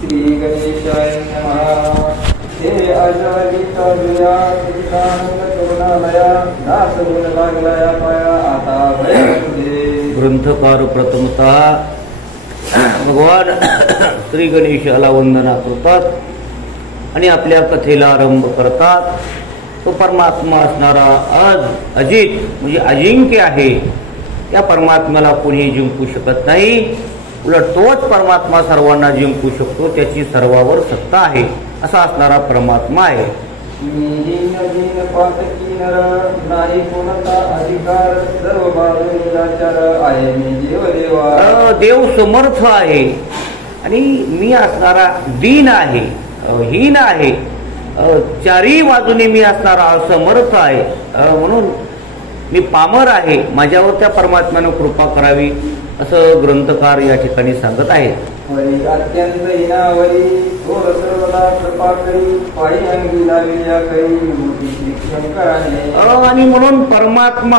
श्री गणेशाय नमः। हे अजलित दुया श्रीकांत करुणालया दास गुण लागलाया पाया आता भयंदे। ग्रंथकार प्रथमतः भगवान श्री गणेशाला वंदना करतात आणि आपल्या कथेला आरंभ करतात। तो परमात्मा असणारा अजित म्हणजे अजिंक्य आहे। या परमात्म्याला कोणी जिंकू शकत नाही, उलट तोच परमात्मा सर्वांना जिंकू शकतो, त्याची सर्वावर सत्ता आहे असा असणारा परमात्मा आहे। देव समर्थ आहे आणि मी असणारा दीन आहे, हीन आहे, चारी बाजूने मी असणारा असमर्थ आहे, म्हणून मी पामर आहे, माझ्यावर त्या परमात्म्यानं कृपा करावी असं ग्रंथकार या ठिकाणी सांगत आहेत। आणि म्हणून परमात्मा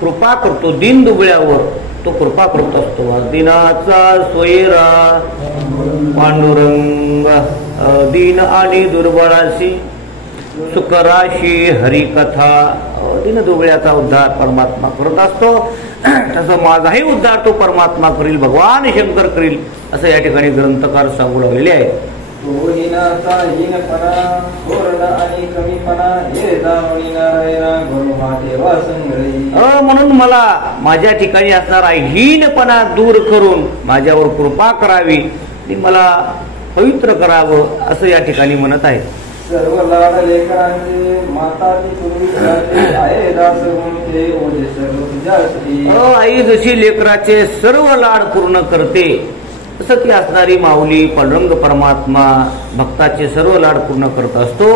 कृपा करतो, दीन दुबळ्यावर तो कृपा करत असतो। दिनाचा सोयरा पांडुरंग दीन आणि दुर्बळाशी सुकराशी हरिकथा। दीन दुबळ्याचा उद्धार परमात्मा करत असतो, तसं माझाही उद्धार तो परमात्मा करील, भगवान शंकर करील असं या ठिकाणी ग्रंथकार सांगू लागलेले आहे। म्हणून मला माझ्या ठिकाणी असणारा हीनपणा दूर करून माझ्यावर कृपा करावी आणि मला पवित्र करावं असं या ठिकाणी म्हणत आहे। सर्व लाड लेकरांचे माताची पूर्वी आहे दास गुणते ओझे सर्व तुझ्यासाठी। आई जशी लेकराचे सर्व लाड पूर्ण करते तसं ती असणारी माऊली पांडुरंग परमात्मा भक्ताचे सर्व लाड पूर्ण करत असतो,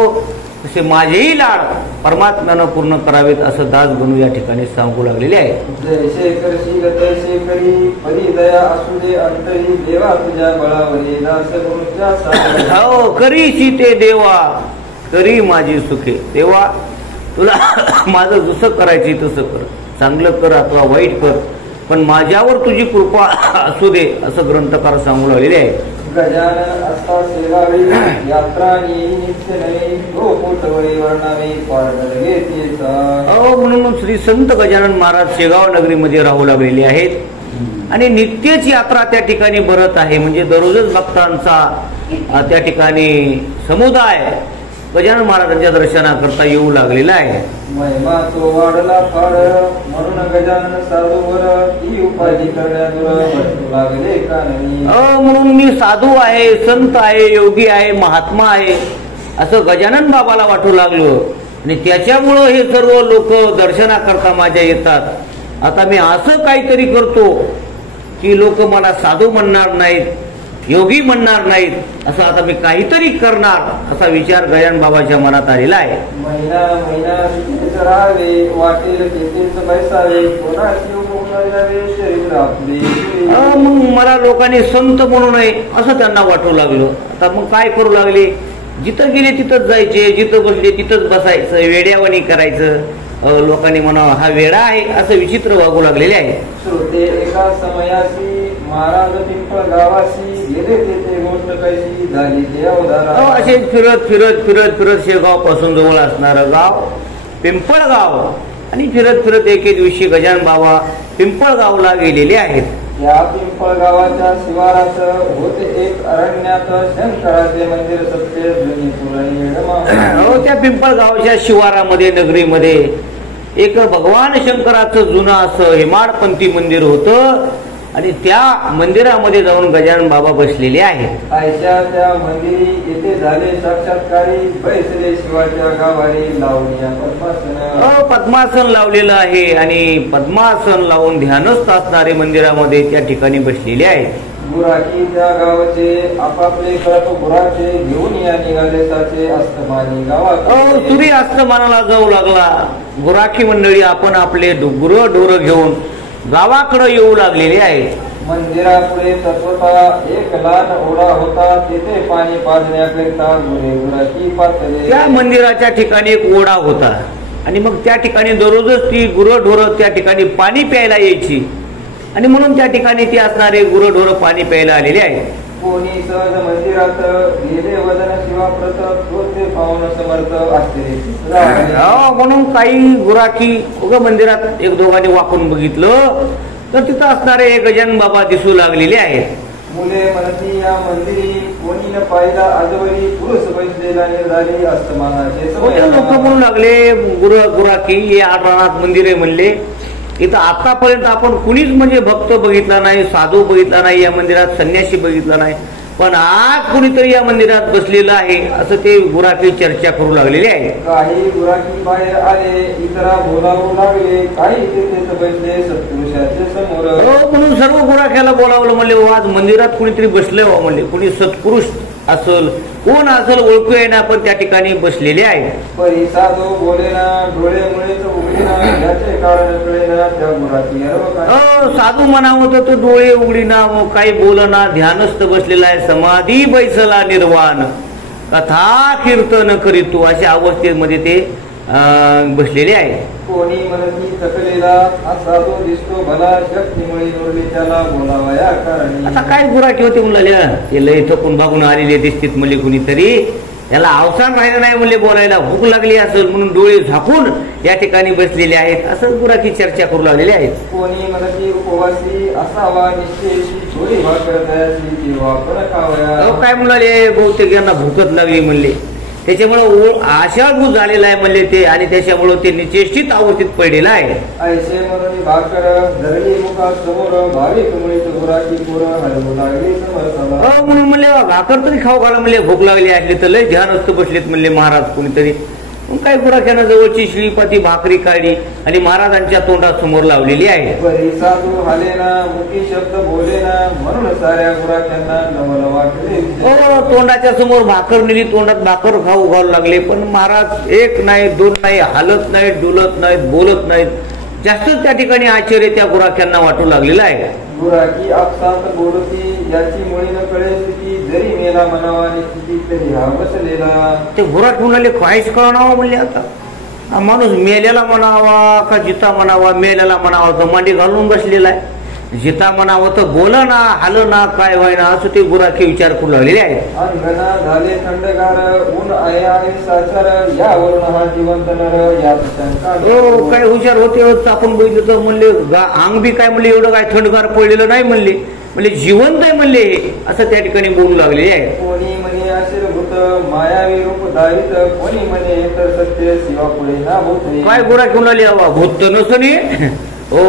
तसे माझेही लाड परमात्म्यानं पूर्ण करावेत असं दास गणू या ठिकाणी सांगू लागलेले आहे। जैसे करशील तैसे करी परी दया असू दे अंतरी देवा तुझ्या बळावरी दास गुणच्या सागरी। हो करीशी ते देवा करी माझी सुखे। देवा तुला माझं जसं करायची तसं कर, चांगलं कर अथवा वाईट कर, पण माझ्यावर तुझी कृपा असू दे असं ग्रंथकार सांगू लागलेले आहे। गजानन असता सेवावी यात्रा नित्य नवी तो पोटवळी वर्णावी पारगड घेतीचा। म्हणून श्री संत गजानन महाराज शेगाव नगरीमध्ये राहू लागलेले आहेत आणि नित्यच यात्रा त्या ठिकाणी भरत आहे, म्हणजे दररोजच भक्तांचा त्या ठिकाणी समुदाय गजानन महाराजांच्या दर्शनाकरता येऊ लागलेला आहे। महिमा तो वाढला फार म्हणून गजानन साधूवर ती उपाधी करण्यात लागले कानी। म्हणून मी साधू आहे, संत आहे, योगी आहे, महात्मा आहे असं गजानन बाबाला वाटू लागलो आणि त्याच्यामुळं हे सर्व लोक दर्शनाकरता माझ्या येतात। आता मी असं काहीतरी करतो की लोक मला साधू म्हणणार नाहीत, योगी म्हणणार नाहीत, असं आता मी काहीतरी करणार असा विचार गजानन बाबाच्या मनात आलेला आहे। महिना महिना राहावे वाटेल तेथेच बैसावे कोणाची शरीर आपले। मग मला लोकांनी संत म्हणू नये असं त्यांना वाटू लागलं। आता मग काय करू लागले, जिथं गेले तिथंच जायचे, जिथं बसले तिथंच बसायचं, वेड्यावानी करायचं, लोकांनी म्हणा हा वेडा आहे असं विचित्र वागू लागलेले आहे। श्रोते एका समयासी महाराज पिंपळ गावासी गेले तेथे गोष्ट कशी झाली ते अवधारा। असे फिरत फिरत फिरत फिरत शेगाव पासून जवळ असणारं गाव पिंपळ गाव आणि फिरत फिरत एके दिवशी गजानन बाबा पिंपळ गावला गेलेले आहेत। या पिंपळ गावाच्या शिवारात होते एक अरण्यात शंकराचे मंदिर सत्य ध्वनी। त्या पिंपळ गावाच्या शिवारामध्ये नगरीमध्ये एक भगवान शंकराचं जुनं असं हेमाडपंथी मंदिर होतं आणि त्या मंदिरामध्ये जाऊन गजानन बाबा बसलेले आहेत। आयच्या त्या मंदिरी येथे झाले साक्षात्कारी बैसले शिवाच्या गावारी लावणी पद्मासन। पद्मासन लावलेलं आहे आणि पद्मासन लावून ध्यानस्थ असणारे मंदिरामध्ये त्या ठिकाणी बसलेले आहेत। गुराखी त्या गावाचे आपापले कळप गुराचे घेऊन या निघाले साचे अस्तमानी गावात। सूर्य अस्तमानाला जाऊ लागला, गुराखी मंडळी आपण आपले गुरं ढोर घेऊन गावाकडे येऊ लागलेले आहेत। मंदिरापुढे तत्वता एक लहान ओढा होता, तेथे पाणी पाजण्याकरिता गुरे गुराखी पातले। त्या मंदिराच्या ठिकाणी एक ओढा होता आणि मग त्या ठिकाणी दररोजच ती गुरं ढोरं त्या ठिकाणी पाणी प्यायला यायची आणि म्हणून त्या ठिकाणी ती असणारे गुरं ढोरं पाणी प्यायला आलेले आहेत। कोणी सहज मंदिरात गेले वदन शिवाप्रत तो ते पावन समर्थ असते. म्हणून काही गुराखी उगा मंदिरात एक दोघांनी वाकून बघितलं तर तिथं असणारे एक गजानन बाबा दिसू लागलेले आहेत. मुले म्हणती या मंदिरी कोणी न पाहिला आजवरी पुरुष बैसलेला निर्धारी अस्तमानाचे लोक म्हणू लागले गुराखी हे आढळनाथ मंदिर आहे म्हणले. इथं आतापर्यंत आपण कुणीच म्हणजे भक्त बघितला नाही, साधू बघितला नाही, या मंदिरात संन्यासी बघितला नाही, पण आज कुणीतरी या मंदिरात बसलेलं आहे असं ते गुराखी चर्चा करू लागलेले आहे. काही गुराखी बाहेर आले, इतरा बोलावू लागले, काही तेथेच बसले सत्पुरुषाचे समोर. म्हणून सर्व गुराख्याला बोलावलं म्हणले आज मंदिरात कुणीतरी बसले हो म्हणले. कुणी सत्पुरुष असल कोण असल ओळखू येईना पण त्या ठिकाणी बसलेले आहे. परी साधू बोलेना डोळेमुळेच उघडीना याचे कारण कळेना त्या गुराखी साधू म्हणावं तर तो डोळे उघडीना काही बोलना ध्यानस्थ बसलेला आहे. समाधी बैसला निर्वाण कथा कीर्तन करीतो अशा अवस्थेमध्ये ते बसलेले आहे. कोणी मनती थकलेला असा तो दिसतो भला शक्तीमुळे नोरली त्याला बोलावा या कारणी. आता काय गुराखी होते म्हणले ते लय थकून भागून आलेले दिसतील म्हणले कुणीतरी याला अवसान राहिलं नाही म्हणले बोलायला भूक लागली असेल म्हणून डोळे झाकून या ठिकाणी बसलेले आहेत असं गुराखी चर्चा करू लागलेले आहेत. कोणी म्हणती उपवासी असावा निश्चयशी थोडी भाकर तयाची किंवा पण खावया. काय म्हणाले बहुतेक यांना भूकच लागली म्हणले त्याच्यामुळे आशाभूत झालेला आहे म्हणले ते आणि त्याच्यामुळे ते निश्चित अवस्थेत पडलेला आहे. ऐसे म्हणून भाकर धरली मुखा समोर भाविक मुळीच गुराखी पोर हलवू लागली समर्थाला. म्हणून म्हणले भाकर तरी खाऊ घाला म्हणले भूक लागली असली तर लय ध्यानस्थ बसलेत म्हणले महाराज कोणीतरी. काय गुराख्यानं जवळची श्रीपाती भाकरी काढली आणि महाराजांच्या तोंडासमोर लावलेली आहे. परी साधू हालेना मुखी शब्द बोलेना म्हणून साऱ्या गुराख्यांना नवल वाटले. तोंडाच्या समोर भाकर नेली तोंडात भाकर खाऊ घालू लागले पण महाराज एक नाही दोन नाही हालत नाहीत डुलत नाहीत बोलत नाहीत. जास्तच त्या ठिकाणी आश्चर्य त्या गुराख्यांना वाटू लागलेलं आहे. गुराखी आपसात बोलती याची मुळी न कळे स्थिती जरी मेला म्हणावा निश्चिती तरी हा बसलेला. ते गुराखी म्हणाले काहीच कळणावं म्हणले. आता माणूस मेल्याला म्हणावा का जिता म्हणावा मेल्याला म्हणावा तर मांडी घालून बसलेला आहे. जिता म्हणावं तर बोल ना हाल ना काय व्हायना असं ते गुराखी विचार करू लागलेले आहे. अंगणा झाले थंडगार ऊन आहे आणि साचार यावरून हा जिवंत नर यात शंका. काय हुशार होते आपण बघितलं तर म्हणले अंग बी काय म्हणले एवढं काय थंडगार पडलेलं नाही म्हणले म्हणजे जिवंत आहे म्हणले असं त्या ठिकाणी बोलू लागले आहे. कोणी म्हणे आशीर्भूत मायावी रूप दारित कोणी म्हणे तर सत्य शिवा पुढे ना भूत. काय गुराखी म्हणाले भूत तर नसणे हो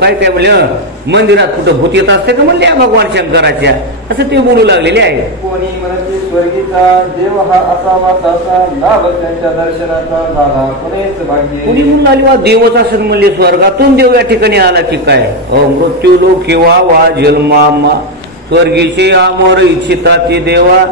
काय काय म्हणलं मंदिरात कुठं भूत येत असते का म्हणले भगवान शंकराच्या असं ते बोलू लागलेले आहे. कोणी म्हणते स्वर्गीचा देव हा असावा तसा लाभ त्यांच्या दर्शनाचा झाला कोणीच भाग्य. कुणी म्हणून आली वा देवच असेल म्हणले स्वर्गातून देव या ठिकाणी आला की काय. मृत्यू लोक किंवा वा जन्मा स्वर्गीचे आमोर इच्छिता ते देवा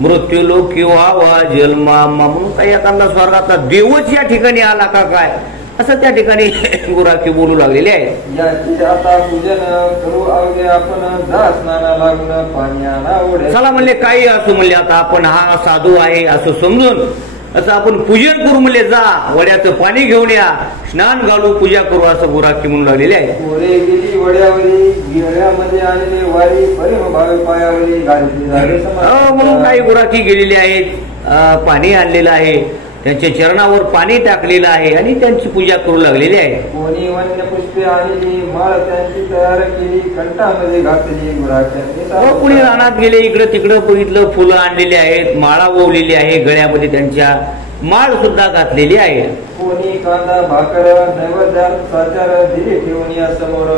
मृत्यू लोक किंवा वा जन्मा म्हणून काही एखादा स्वर्गातला देवच या ठिकाणी आला का काय असं त्या ठिकाणी गुराखी बोलू लागलेले आहे. याचे आता पूजन करू अवघे आपण जा स्नाना लागून पाण्याला ओढे. चला म्हणले काही असो म्हणले आता आपण हा साधू आहे असं समजून असं आपण पूजन करू म्हणले जा वड्याचं पाणी घेऊन या स्नान घालू पूजा करू असं गुराखी म्हणून लागलेले आहे. पोरे गेली वड्यावरी गिळ्यामध्ये आलेले वारी परिम भावे पायावरी घालली झाले म्हणून काही गुराखी गेलेली आहेत पाणी आणलेलं आहे त्यांच्या चरणावर पाणी टाकलेलं आहे आणि त्यांची पूजा करू लागलेली आहे. कोणी वन्य पुष्पे आणली माळ त्यांची तयार केली कंठामध्ये घातली गुराख्यांनी. कुणी रानात गेले इकडे तिकडे बघितलं फुलं आणलेली आहेत माळा ओवलेली आहे गळ्यामध्ये त्यांच्या माळ सुद्धा घातलेली आहे. कोणी कांदा भाकर नैवेद्यात साचार दिली ठेवून या समोर.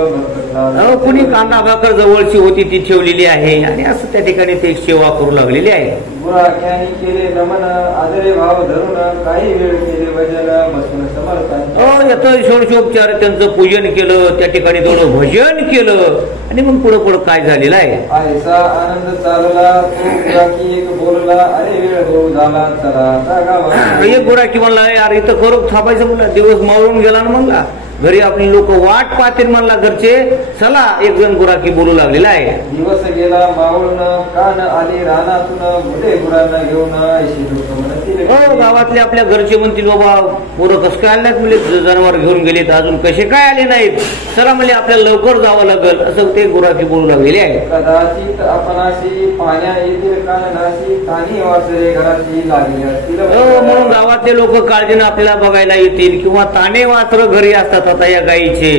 कुणी कांदा भाकर जवळची होती ती ठेवलेली आहे आणि असं त्या ठिकाणी ते सेवा करू लागलेली आहे. गुराख्यांनी केले नमन आदरे भाव धरून काही वेळ केले भजन बसून समर्थांचे. येतं षोडशोपचार त्यांचं पूजन केलं त्या ठिकाणी थोडं भजन केलं आणि मग पुढं पुढं काय झालेलं आहे. आयसा आनंद चालला तो गुराखी एक बोलला अरे वेळ होऊ झाला चला. एक गुराखी म्हणला यार इथं करू थांबायचं म्हणला दिवस मावळून गेला ना म्हणला घरी आपली लोक वाट पाहतील म्हणला घरचे, चला एक जण गुराखी बोलू लागलेला आहे. दिवस गेला मावळून कान आली रानातून मुले गुरांना घेऊन ऐशी लोक म्हणतील. हो, गावातले आपल्या घरचे म्हणतील बाबा पोरं कसं काय आले नाहीत, म्हणजे जनावर घेऊन गेलेत अजून कसे काय आले नाहीत, चला म्हणजे आपल्याला लवकर जावं लागेल असं ते गुराखी बोलू लागलेले आहे. कदाचित आपणाशी पाण्या येतील कान नाशी कानी वाचले घराची लागली असतील. म्हणून गावातले लोक काळजीनं आपल्याला बघायला येतील, किंवा ताने वासर घरी असतात आता या गायीचे,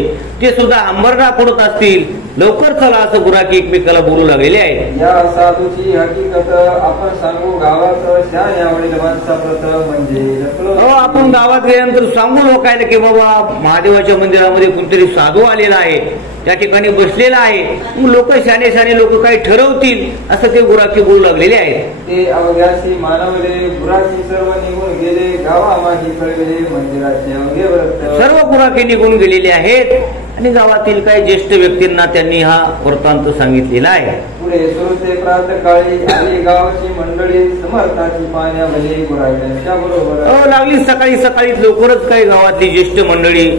ते सुद्धा अंबरडा पडत असतील, लवकर चला असं गुराखी एकमेकाला बोलू लागलेले आहे. या साधूची हकीकत आपण सांगू गावात शान यावडील माणसा प्रथम म्हणजे. आपण गावात गेल्यानंतर सांगू लोकायला की बाबा महादेवाच्या मंदिरामध्ये कोणतरी साधू आलेला आहे, त्या ठिकाणी बसलेला आहे, मग लोक शाने शाने लोक काही ठरवतील असं ते गुराखी बोलू लागलेले आहेत. ते अवघ्याशी मानवले गुराखी सर्व निघून गेले गावामाही कळले मंदिराचे अवघे व्रत. सर्व गुराखी निघून गेलेले आहेत आणि गावातील काही ज्येष्ठ व्यक्तींना त्यांनी हा वृत्तांत सांगितलेला आहे. पुढे सुरते प्रातकाळी आली गावची मंडळी समर्थाची पाण्या भले गुराख्यांच्या बरोबर. लागली सकाळी सकाळी लवकरच काही गावातली ज्येष्ठ मंडळी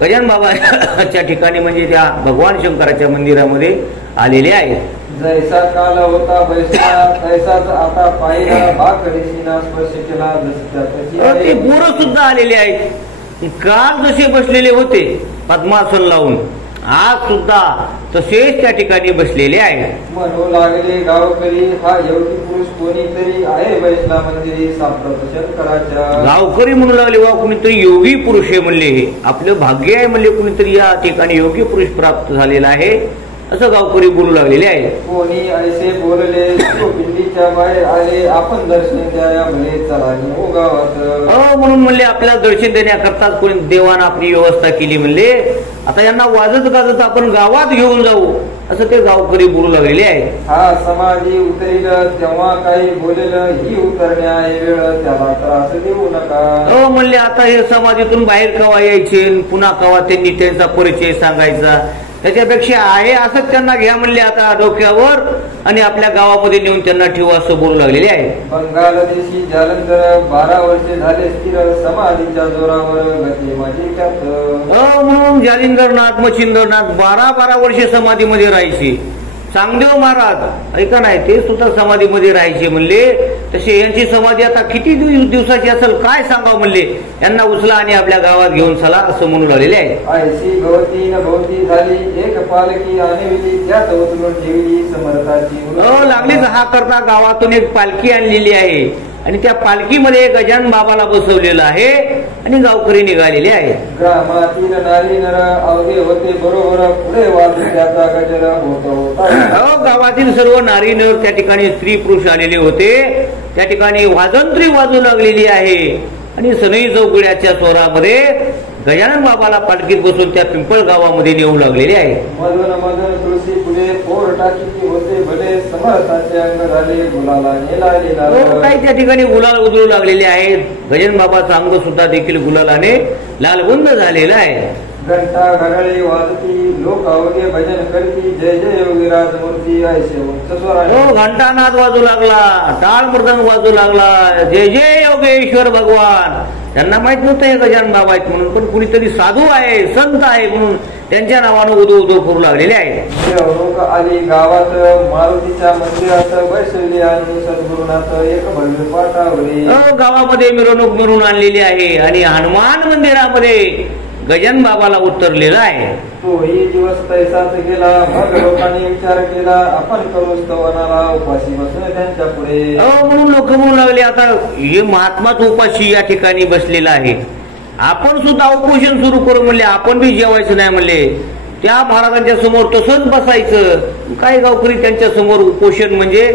गजानन बाबाच्या ठिकाणी म्हणजे त्या भगवान शंकराच्या मंदिरामध्ये आलेले आहेत. जैसा काल होता बैसला तैसाच आता पाहिला बाकरीशीना स्पर्श केला ते पोरं सुद्धा आलेले आहेत. काल जसे बसलेले होते पद्मासन लावून, आज सुद्धा तसेच त्या ठिकाणी बसलेले आहेत. म्हणू लागले गावकरी हा योगी पुरुष कोणीतरी आहे बैसला मंदिरी साप्रत शंकराच्या. गावकरी म्हणू लागले वा कुणीतरी योगी पुरुष आहे म्हणले, हे आपलं भाग्य आहे म्हणले, कुणीतरी या ठिकाणी योगी पुरुष प्राप्त झालेला आहे असं गावकरी बोलू लागलेले आहे. कोणी ऐसे बोलले तो पिंडीच्या बाहेर आले आपण दर्शन द्या भले चला निघू गावात. म्हणून म्हणले आपल्याला दर्शन देण्याकरताच कोणी देवानं आपली व्यवस्था केली म्हणले, आता यांना वाजत गाजत आपण गावात घेऊन जाऊ असं ते गावकरी बोलू लागलेले आहे. हा समाधी उतरील तेव्हा काही बोलेल ही उतरण्या वेळ त्याला त्रास देऊ नका. म्हणले आता हे समाधीतून बाहेर कवा यायचे, पुन्हा कवा त्यांनी त्यांचा परिचय सांगायचा, त्याच्यापेक्षा आहे असंच त्यांना घ्या म्हणले आता डोक्यावर आणि आपल्या गावामध्ये नेऊन त्यांना ठेवा असं बोलू लागलेले आहे. बंगाल देशी जालंधर 12 वर्षे झाले स्थिर समाधीच्या जोरावर गती माझी त्यात. म्हणून जालिंदरनाथ मच्छिंद्रनाथ 12 वर्षे समाधीमध्ये राहायचे. चांगदेव महाराज ऐका नाही ते सुद्धा समाधीमध्ये राहायचे म्हणले, तसे यांची समाधी आता किती दिवसाची असेल काय सांगावं म्हणले, यांना उचला आणि आपल्या गावात घेऊन चला असं म्हणू लागलेले आहे. ऐशी भवती न भवती झाली एक पालखी आणली त्यात उचलून ठेवली समर्थाची. लागलीच हा करता गावातून एक पालखी आणलेली आहे आणि त्या पालखीमध्ये गजानन बाबाला बसवलेलं आहे आणि गावकरी निघालेले आहे. ग्रामातील नारी नर अवघे होते बरोबर पुढे वाजून त्याचा गजर होता. गावातील सर्व नारी नर त्या ठिकाणी स्त्री पुरुष आलेले होते, त्या ठिकाणी वाजंत्री वाजू लागलेली आहे आणि सनई चौकड्याच्या स्वरामध्ये गजानन बाबाला पालखीत बसून त्या पिंपळ गावामध्ये नेऊ लागलेले आहे. मधून मधून तुळशी फुले पोर टाकी होते भले समर्थाचे अंग झाले गुलाला नेला. काही त्या ठिकाणी गुलाल उधळू लागलेले आहेत. गजानन बाबाचं अंग सुद्धा देखील गुलालाने लालबुंद झालेला आहे. घंटा घड्याळे वाजती लोक अवघे भजन करती जय जय योगीराज मूर्ती ऐसे. घंटानाद वाजू लागला, टाळ मृदंग वाजू लागला, जय जय योगेश्वर भगवान. त्यांना माहित नव्हतं हे गजानन बाबा आहेत म्हणून, पण कुणीतरी साधू आहे संत आहे म्हणून त्यांच्या नावानं उदो उदो करू लागलेले आहे. लोक आली गावात मारुतीच्या मंदिरात बैसवली आणि सद्गुरुनाथ एक भव्य पाठावली. गावामध्ये मिरवणूक मिरवून आणलेली आहे आणि हनुमान मंदिरामध्ये गजानन बाबाला उतरलेला आहे. तोही दिवस तैसाच गेला मग लोकांनी विचार केला आपण करू स्तवनाला उपाशी बसून त्यांच्या पुढे. म्हणून लोक म्हणू लागले आता हे महात्माच उपाशी या ठिकाणी बसलेला आहे, आपण सुद्धा उपोषण सुरू करू म्हणले, आपण बी जेवायचं नाही म्हणले, त्या महाराजांच्या समोर तसंच बसायचं. काही गावकरी त्यांच्या समोर उपोषण म्हणजे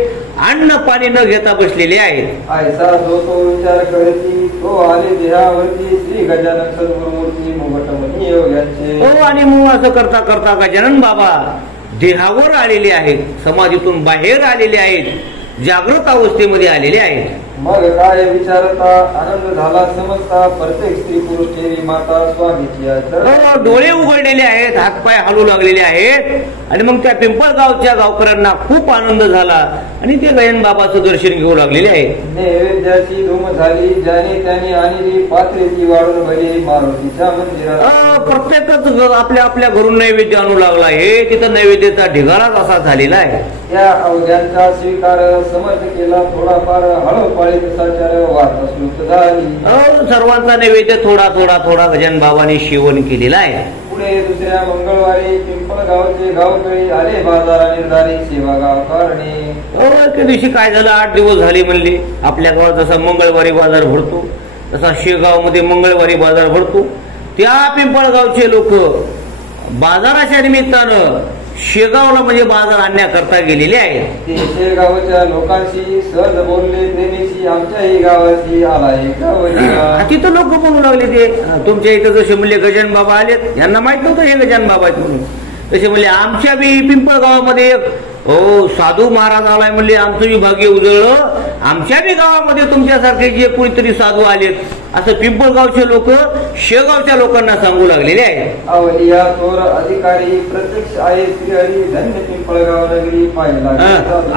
अन्न पाणी न घेता बसलेले आहेत. ऐसा जो तो विचार करती तो आले देहावरती श्री गजानन सद्गुरुमूर्ती मुघटमणी योग्याचे. आणि मग असं करता करता गजानन बाबा देहावर आलेले आहेत, समाधीतून बाहेर आलेले आहेत, जागृत अवस्थेमध्ये आलेले आहेत. मग काय विचारता आनंद झाला समजता प्रत्येक स्त्री पुरुष ठेवी माता स्वामीची हो, डोळे उघडलेले आहेत, हातपाय हलू लागलेले आहेत आणि मग त्या पिंपळगावच्या गावकऱ्यांना खूप आनंद झाला आणि ते गजानन बाबाचं दर्शन घेऊ लागलेले आहे. नैवेद्याची धूम झाली ज्याने त्याने आणली पात्रेची वाढून भरली मारुतीच्या मंदिरात. प्रत्येकच आपल्या आपल्या घरून नैवेद्य आणू लागला आहे. तिथं नैवेद्याचा ढिगाराच असा झालेला आहे. त्या अवघ्यांचा स्वीकार समर्थ केला थोडाफार हळूपाळी साचार वार्ता श्लोक झाली. सर्वांचा नैवेद्य थोडा थोडा थोडा गजानन बाबांनी सेवन केलेला आहे. पुढे दुसऱ्या मंगळवारी पिंपळगावचे गावकरी आले बाजारा निर्धारी सेवा गाव करणे. त्या दिवशी काय झालं, 8 दिवस झाले म्हणले आपल्या गावात जसा मंगळवारी बाजार भरतो तसा शेगाव मध्ये मंगळवारी बाजार भरतो. त्या पिंपळगावचे लोक बाजाराच्या निमित्तानं शेगावला म्हणजे बाजार आणण्याकरता गेलेले आहेत. ते शेगावच्या लोकांशी सहज बोलले प्रेमीशी आमच्याही गावाची आलाय गावरीला. तिथं लोक म्हणू लागले ते तुमच्या इथं जसे म्हणले गजानन बाबा आलेत, यांना माहित नव्हतं हे गजानन बाबा आहेत म्हणून. तसे म्हणले आमच्या बी पिंपळगावामध्ये हो साधू महाराज आलाय म्हणले, आमचं बी भाग्य उजळलं. आमच्या बी गावामध्ये तुमच्यासारखे जे कोणीतरी साधू आलेत असं पिंपळगावचे लोक शेगावच्या लोकांना सांगू लागलेले आहेत. अवलिया थोर अधिकारी प्रत्यक्ष आहे श्रीहरी धन्य पिंपळगाव नगरी पाहिला.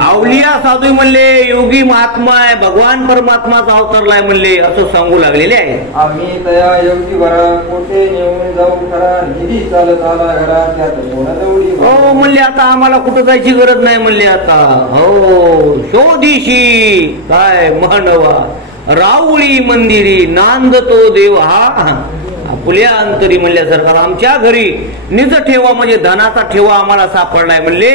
अवलिया साधू म्हणले योगी महात्मा आहे, भगवान परमात्माचा अवतरलाय म्हणले असं सांगू लागलेले आहे. आम्ही तया योगी वरा कोठे नेऊन जाऊ खरा निधी चालत आला घरा त्यात कोणा दौडी. हो म्हणले आता आम्हाला कुठं जायची गरज नाही म्हणले. आता हो शोधीशी काय मानवा राऊळी मंदिरी नांदतो देव हा फुल्या अंतरी म्हणल्यासारखा आमच्या घरी निज ठेवा म्हणजे धनाचा ठेवा आम्हाला सापडलाय म्हणले.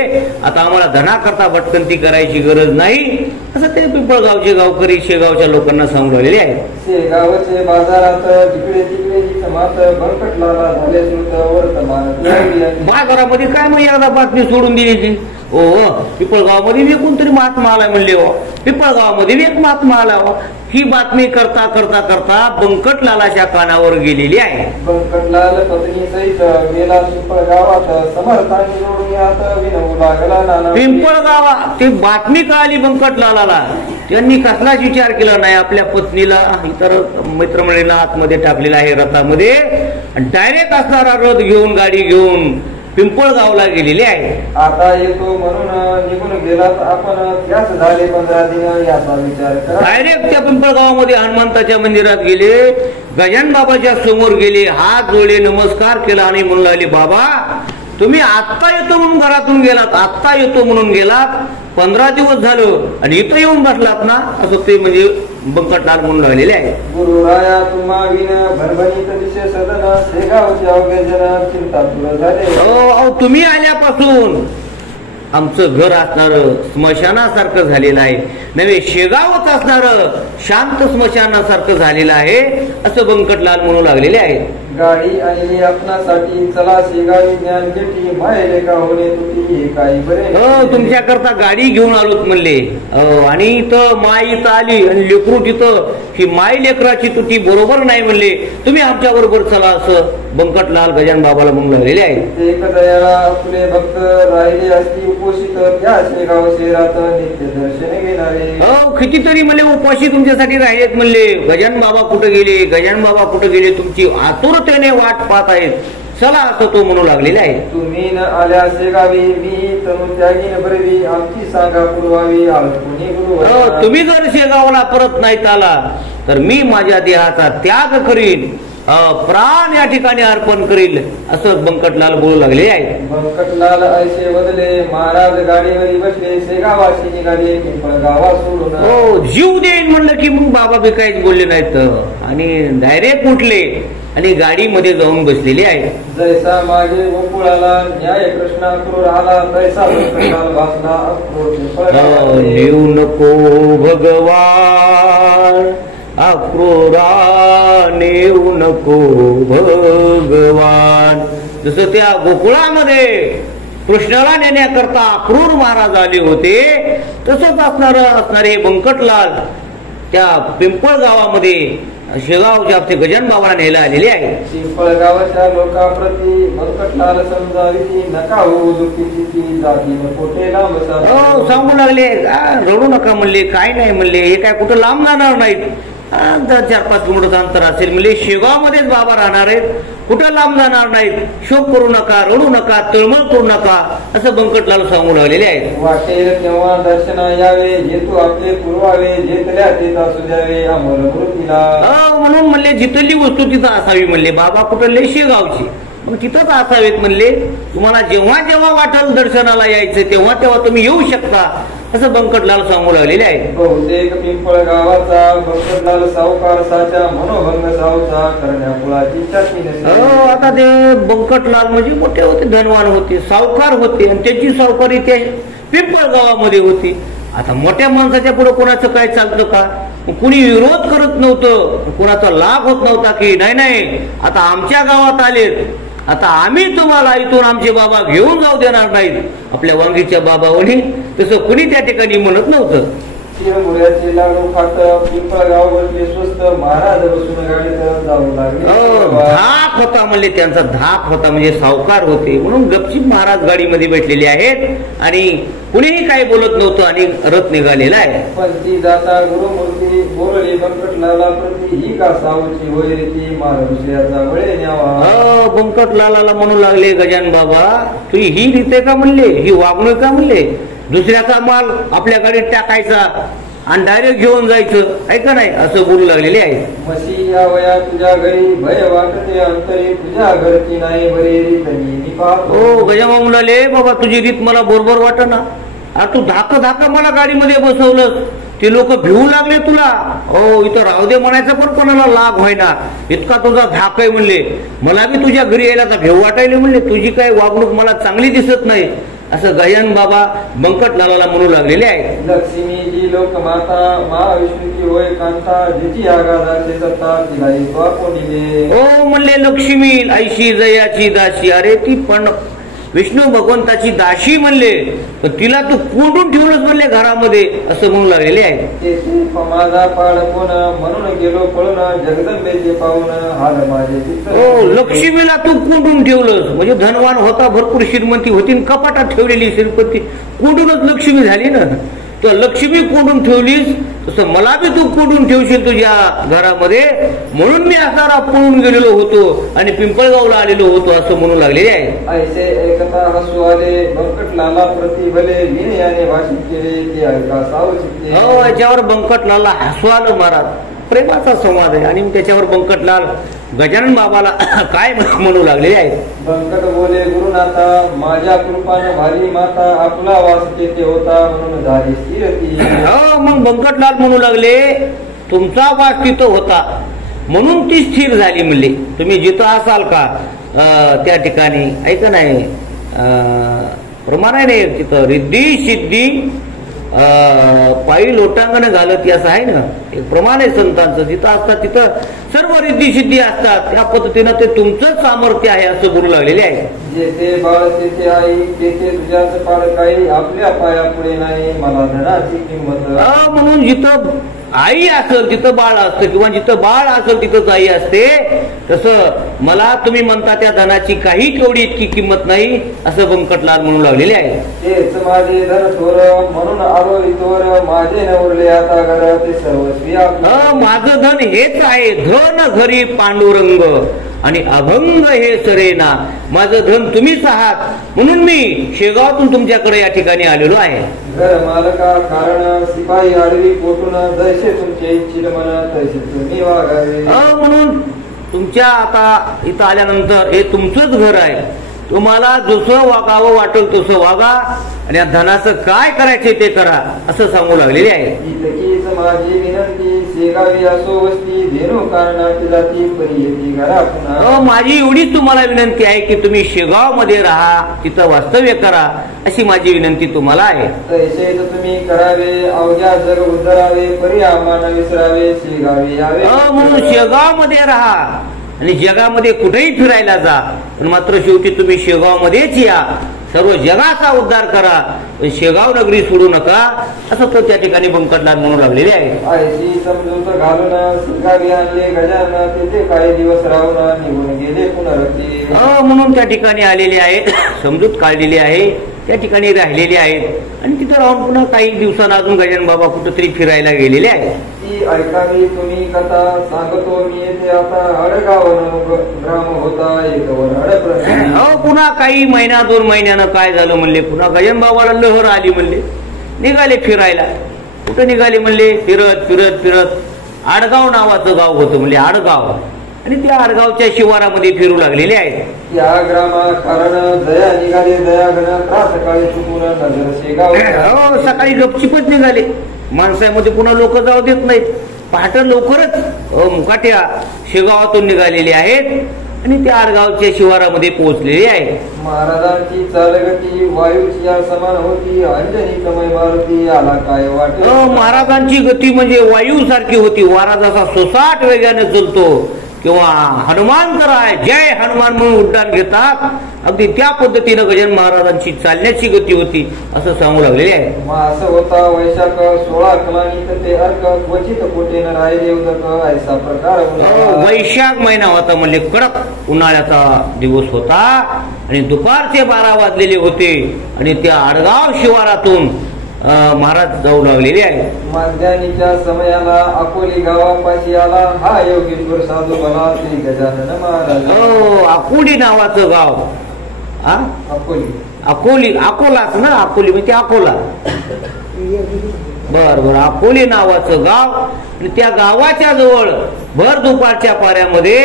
आता आम्हाला धनाकरता भटकंती करायची गरज नाही असं ते पिंपळगावचे गावकरी शेगावच्या लोकांना सांगू लागलेले आहेत. शेगावचे बाजारात जिकडे तिकडे मात बंकटलाला झाले वर्तमान बाजारामध्ये काय मग एकदा बातमी सोडून दिली ती हो पिंपळगावामध्ये बी कोणतरी महात्मा आलाय म्हणले हो, पिंपळगावामध्ये बी एक महात्मा आला हो. ही बातमी करता करता करता बंकटलालाच्या कानावर गेलेली आहे. बंकटलाल पत्नी सहित गेला पिंपळगावात समर्थांनी जोडून यात विनवू लागला नाना. पिंपळगावा ती बातमी कळाली बंकटलालाला. त्यांनी कसलाच विचार केला नाही, आपल्या पत्नीला इतर मित्रमंडळीला आतमध्ये टाकलेला आहे रथामध्ये डायरेक्ट असणारा रथ घेऊन गाडी घेऊन पिंपळगावला गेलेले आहे. आता येतो म्हणून निघून गेलात आपण त्याच झाले 15 दिन याचा विचार करा. डायरेक्ट त्या पिंपळगावामध्ये हनुमंताच्या मंदिरात गेले, गजानन बाबाच्या समोर गेले, हात जोडले, नमस्कार केला आणि म्हणू लागले बाबा तुम्ही आत्ता येतो म्हणून घरातून गेलात, आत्ता येतो म्हणून गेलात, 15 दिवस झालं आणि इथं येऊन बसलात ना असं ते म्हणजे बंकटलाल म्हणून राहिलेले आहे. गुरुराया तुम्हा विन भरभणीत दिसे सदन शेगावचे अवघे जन चिंतातुर झाले. तुम्ही आल्यापासून आमचं घर असणार स्मशानासारखं झालेलं आहे, नव्हे शेगावच असणार शांत स्मशानासारखं झालेलं आहे असं बंकटलाल म्हणू लागलेले आहेत. गाडी आणली आपणासाठी चला शेगावी ज्ञान भेटी मायले का होणे तुटी हे काही बरे. तुमच्या करता गाडी घेऊन आलोत म्हणले आणि इथं माय इथं आली आणि लेकरू तिथं ही माय लेकराची तुटी बरोबर नाही म्हणले, तुम्ही आमच्या बरोबर चला असं बंकटलाल गजानन बाबाला म्हणू लागलेले आहेत. एक दयाला आपले भक्त राहिले असती उपोषित त्या शेगाव शहरात नित्य दर्शन घेणारे. कितीतरी म्हणले उपाशी तुमच्यासाठी राहिलेत म्हणले. गजानन बाबा कुठे गेले, गजानन बाबा कुठे गेले, तुमची आतुरतेने वाट पाहत आहेत, चला असं तो म्हणू लागलेला आहे. तुम्ही न आल्या शेगावी मी तनु त्यागीन बरवी आमची सांगा पुरवावी आळपुणी गुरु. तुम्ही जर शेगावला परत नाहीत आला तर मी माझ्या देहाचा त्याग करीन, प्राण या ठिकाणी अर्पण करील असं बंकटलाल बोलू लागले आहे. बंकटलाल ऐसे बदले महाराज गाडीवर बसले शेगावाशी निघाले पिंपळगावा सोडून. हो जीव देईन म्हणलं की मग बाबा बी काहीच बोलले नाहीत आणि डायरेक्ट उठले आणि गाडीमध्ये जाऊन बसलेले आहे. जैसा मागे गोकुळाला न्याय कृष्णा क्रूर आला तैसा बंकटलाल भासला अक्रूर. देऊ नको भगवान अक्रूरा नेऊ नको भगवान. जसं त्या गोकुळामध्ये कृष्णाला नेण्याकरता अक्रूर महाराज आले होते तसंच असणारे बंकटलाल त्या पिंपळ गावामध्ये शेगावच्या ते गजानन बाबाला न्यायला आलेले आहे. पिंपळगावच्या लोकाप्रती बंकटलाल समजावी नका होऊ दुःखीची ती जाती कोठे लांब हो सांगू लागले रडू नका म्हणले, काय नाही म्हणले, हे काय कुठं लांब जाणार नाहीत, 4-5 किलोमीटर अंतर असेल म्हणले, शेगाव मध्येच बाबा राहणार आहेत, कुठं लांब जाणार नाहीत, शोक करू नका, रडू नका, तळमळ करू नका असं बंकटलाल सांगू लागलेले आहेत. वाटेल केव्हा दर्शना यावे जेतू आपले पुरवावे जेतल्या तेथ असू द्यावे अमोल मूर्तीला. म्हणून म्हणले जिथली वस्तू तिथं असावी म्हणले, बाबा कुठं लय शेगावची मग तिथंच असावेत म्हणले, तुम्हाला जेव्हा जेव्हा वाटल दर्शनाला यायचं तेव्हा तेव्हा तुम्ही येऊ शकता असं बंकटलाल सांगू लागलेले आहे. बहुतेक पिंपळ गावाचा बंकटलाल सावकार साच्या मनोभंग सावचा करण्या कुळाची चाचणी. आता ते बंकटलाल म्हणजे मोठे होते, धनवान होते, सावकार होते आणि त्याची सावकारी त्या पिंपळ गावामध्ये होती. आता मोठ्या माणसाच्या पुढे कोणाचं काय चालतं का, कुणी विरोध करत नव्हतं, कोणाचा लाभ होत नव्हता की नाही आता आमच्या गावात आलेत, आता आम्ही तुम्हाला इथून आमचे बाबा घेऊन जाऊ देणार नाहीत आपल्या वांगीच्या बाबावणी, तसं कुणी त्या ठिकाणी म्हणत नव्हतं. चिरमुऱ्याचे लाडू खात पिंपळगाव वरले स्वस्त महाराज बसून गाडीत जाऊ लागले. धाक होता म्हणले, त्यांचा धाक होता म्हणजे सावकार होते म्हणून गपचीप महाराज गाडीमध्ये बैठलेले आहेत आणि कुणीही काही बोलत नव्हतं आणि रथ निघालेला आहे. पण ती जाता गुरुमूर्ती बोलले बंकटलाला प्रती ही का सावची होय रे ती महाराजाचा वळे न्यावा. बंकटलाला म्हणू लागले गजानन बाबा तू ही रीते का म्हणले, ही वागणूक का म्हणले, दुसऱ्याचा माल आपल्या गाडीत टाकायचा आणि डायरेक्ट घेऊन जायचं ऐका नाही असं बोलू लागलेले आहे. मसी या वया तुझ्या घरी भय वाटते अंतरी तुझ्या घरची नाही बरी रीत मी पाहतो. हो गजामा म्हणाले बाबा तुझी रीत मला बरोबर वाटना, तू धाका मला गाडीमध्ये बसवलं, ते लोक भिवू लागले तुला, हो इथं राहू दे म्हणायचा पण कोणाला लाभ व्हायना, इतका तुझा धाक आहे म्हणले, मला बी तुझ्या घरी यायला तर भेव वाटायले म्हणले, तुझी काय वागणूक मला चांगली दिसत नाही असं गजानन बाबा बंकटलालाला म्हणू लागलेले आहे. लक्ष्मी जी लोक माता महाविष्णूची होय कांता जिची आगादाची सत्ता तिला कोणी हो म्हणले लक्ष्मी ऐशी जयाची दाशी, अरे ती पण विष्णू भगवंताची दाशी म्हणले, पण तिला तू कोंडून ठेवलंच म्हणले घरामध्ये असं म्हणू लागलेले आहे. माझा पाड कोण म्हणून गेलो पळून जगदंबेचे पाहून हाल माझे. हो लक्ष्मीला तू कोंडून ठेवलंस म्हणजे धनवान होता, भरपूर श्रीमंती होती, कपाटात ठेवलेली श्रीमंती कोंडूनच लक्ष्मी झाली ना, तर लक्ष्मी कोंडून ठेवलीस तसं मला बी तू कोंडून ठेवशील तुझ्या घरामध्ये, म्हणून मी असारा पळून गेलेलो होतो आणि पिंपळगावला आलेलो होतो असं म्हणू लागलेले आहे. ऐसे एकता हसू आले बंकटलाला प्रति भले विनयाने भाषित केले ते ऐका सावचित्ते. हो याच्यावर बंकटलाला हसू आलं महाराज, प्रेमाचा संवाद आहे आणि त्याच्यावर बंकटलाल गजानन बाबाला काय म्हणू लागलेले आहे. बंकट बोले गुरुनाथा माझ्या कृपानं भाली माता आपला वास तेथे होता म्हणून झाली स्थिरती. हो मग बंकटलाल म्हणू लागले तुमचा वास तिथं होता म्हणून ती स्थिर झाली म्हणले, तुम्ही जिथं असाल का त्या ठिकाणी ऐका नाही प्रमाण आहे नाही तिथं रिद्धी सिद्धी पायी लोटांगण घालत असं आहे ना, एक प्रमाण आहे संतांचं, जिथं असतात तिथं सर्व रिद्धी सिद्धी असतात, त्या पद्धतीनं ते तुमचंच सामर्थ्य आहे असं बोलू लागलेले आहे. जेथे बाळ तेथे आई तेथे तुझ्याच पाड काही आपल्या पाया पुढे नाही मला धनाची किंमत. म्हणून जिथं आई असेल तिथं बाळ असतं किंवा जिथं बाळ असेल तिथंच आई असते, तसं मला तुम्ही म्हणता त्या धनाची काही तेवढी इतकी किंमत नाही असं बंकटलाल म्हणू लागलेले आहे. तेच माझे धन थोर म्हणून आलो इथोर माझे नवरले आता घर ते सर्वस्वी माझं धन हेच आहे, धन घरी पांडुरंग आणि अभंग हे सरेना, माझं धन तुम्हीच आहात म्हणून मी शेगावातून तुमच्याकडे या ठिकाणी आलेलो आहे. घर मालका कारण सिपाही आडवी पोटून जैसे तुमचे इच्छित म्हणा तैसे तुम्ही वागावे. म्हणून तुमच्या आता इथं आल्यानंतर हे तुमचंच घर आहे, तुम्हाला जसं वागावं वाटेल तसं वागा आणि या धनाचं काय करायचे ते करा असं सांगू लागलेले आहे. इतकीच माझी विनंती शेगावी असो वस्ती धेनू कारणाची जाती परी येते घरा पुन्हा. माझी एवढीच तुम्हाला विनंती आहे की तुम्ही शेगाव मध्ये राहा, तिथं वास्तव्य करा अशी माझी विनंती तुम्हाला आहे. तसेच तुम्ही करावे अवघ्या जग उद्धरावे परी आम्हाला विसरावे शेगावी यावे. म्हणून शेगाव मध्ये राहा आणि जगामध्ये कुठेही फिरायला जा, पण मात्र शेवटी तुम्ही शेगाव मध्येच या सर्व जगाचा उद्धार करा, पण शेगाव नगरी सोडू नका, असं तो त्या ठिकाणी बंकटलाल म्हणू लागलेले आहे. आयशी समजूत घालून सिंगावी आणले गजानन, तेथे काही दिवस राहून निघून गेले पुनरती. म्हणून त्या ठिकाणी आलेले आहेत, समजूत काढलेली आहे, त्या ठिकाणी राहिलेले आहेत आणि तिथे राहून पुन्हा काही दिवसांना अजून गजानन बाबा कुठेतरी फिरायला गेलेले आहेत. ती ऐकावी तुम्ही कथा, सांगतो मी येथे आता अडगाव ग्राम होता एक वर पुन्हा काही महिना 2 महिन्यानं काय झालं म्हणले, पुन्हा गजानन बाबाला लहर आली म्हणले, निघाले फिरायला. कुठं निघाले म्हणले, फिरत फिरत फिरत आडगाव नावाचं गाव होतं म्हणले, आडगाव, आणि त्या आडगावच्या शिवारामध्ये फिरू लागलेले आहेत. या ग्रामा कारण दया निघाले दयागण, सकाळी चुकून नजर शेगाव. सकाळी गपचिपच निघाले, माणसामध्ये पुन्हा लोक जाऊ देत नाहीत. पहाटे लवकरच मुकाट्या शेगावातून निघालेले आहेत आणि त्या आडगावच्या शिवारामध्ये पोहोचलेले आहेत. महाराजांची चालगती वायूची या समान होती, अंजनी समय मारुती आला काय वाटे. महाराजांची गती म्हणजे वायू सारखी होती, वारा जसा सोसाट वेगाने चलतो किंवा हनुमान तर आहे जय हनुमान म्हणून उड्डाण घेतात, अगदी त्या पद्धतीनं गजानन महाराजांची चालण्याची गती होती असं सांगू लागलेले आहे. मास होता वैशाख 16 कलानी, ते अर्क क्वचित कोटेन राहिले उदक, ऐसा प्रकार. वैशाख महिना होता म्हणजे कडक उन्हाळ्याचा दिवस होता आणि दुपारचे 12 वाजलेले होते आणि त्या आडगाव शिवारातून महाराज जाऊ लागलेले आहेत. माध्यानीच्या समयाला अकोली गावापाशी आला हा योगेश्वर साधू मला श्री गजानन महाराज. अकोली नावाचं गाव, अकोली अकोलाच ना, अकोली म्हणजे अकोला. बर अकोली नावाचं गाव आणि त्या गावाच्या जवळ भर दुपारच्या पाऱ्यामध्ये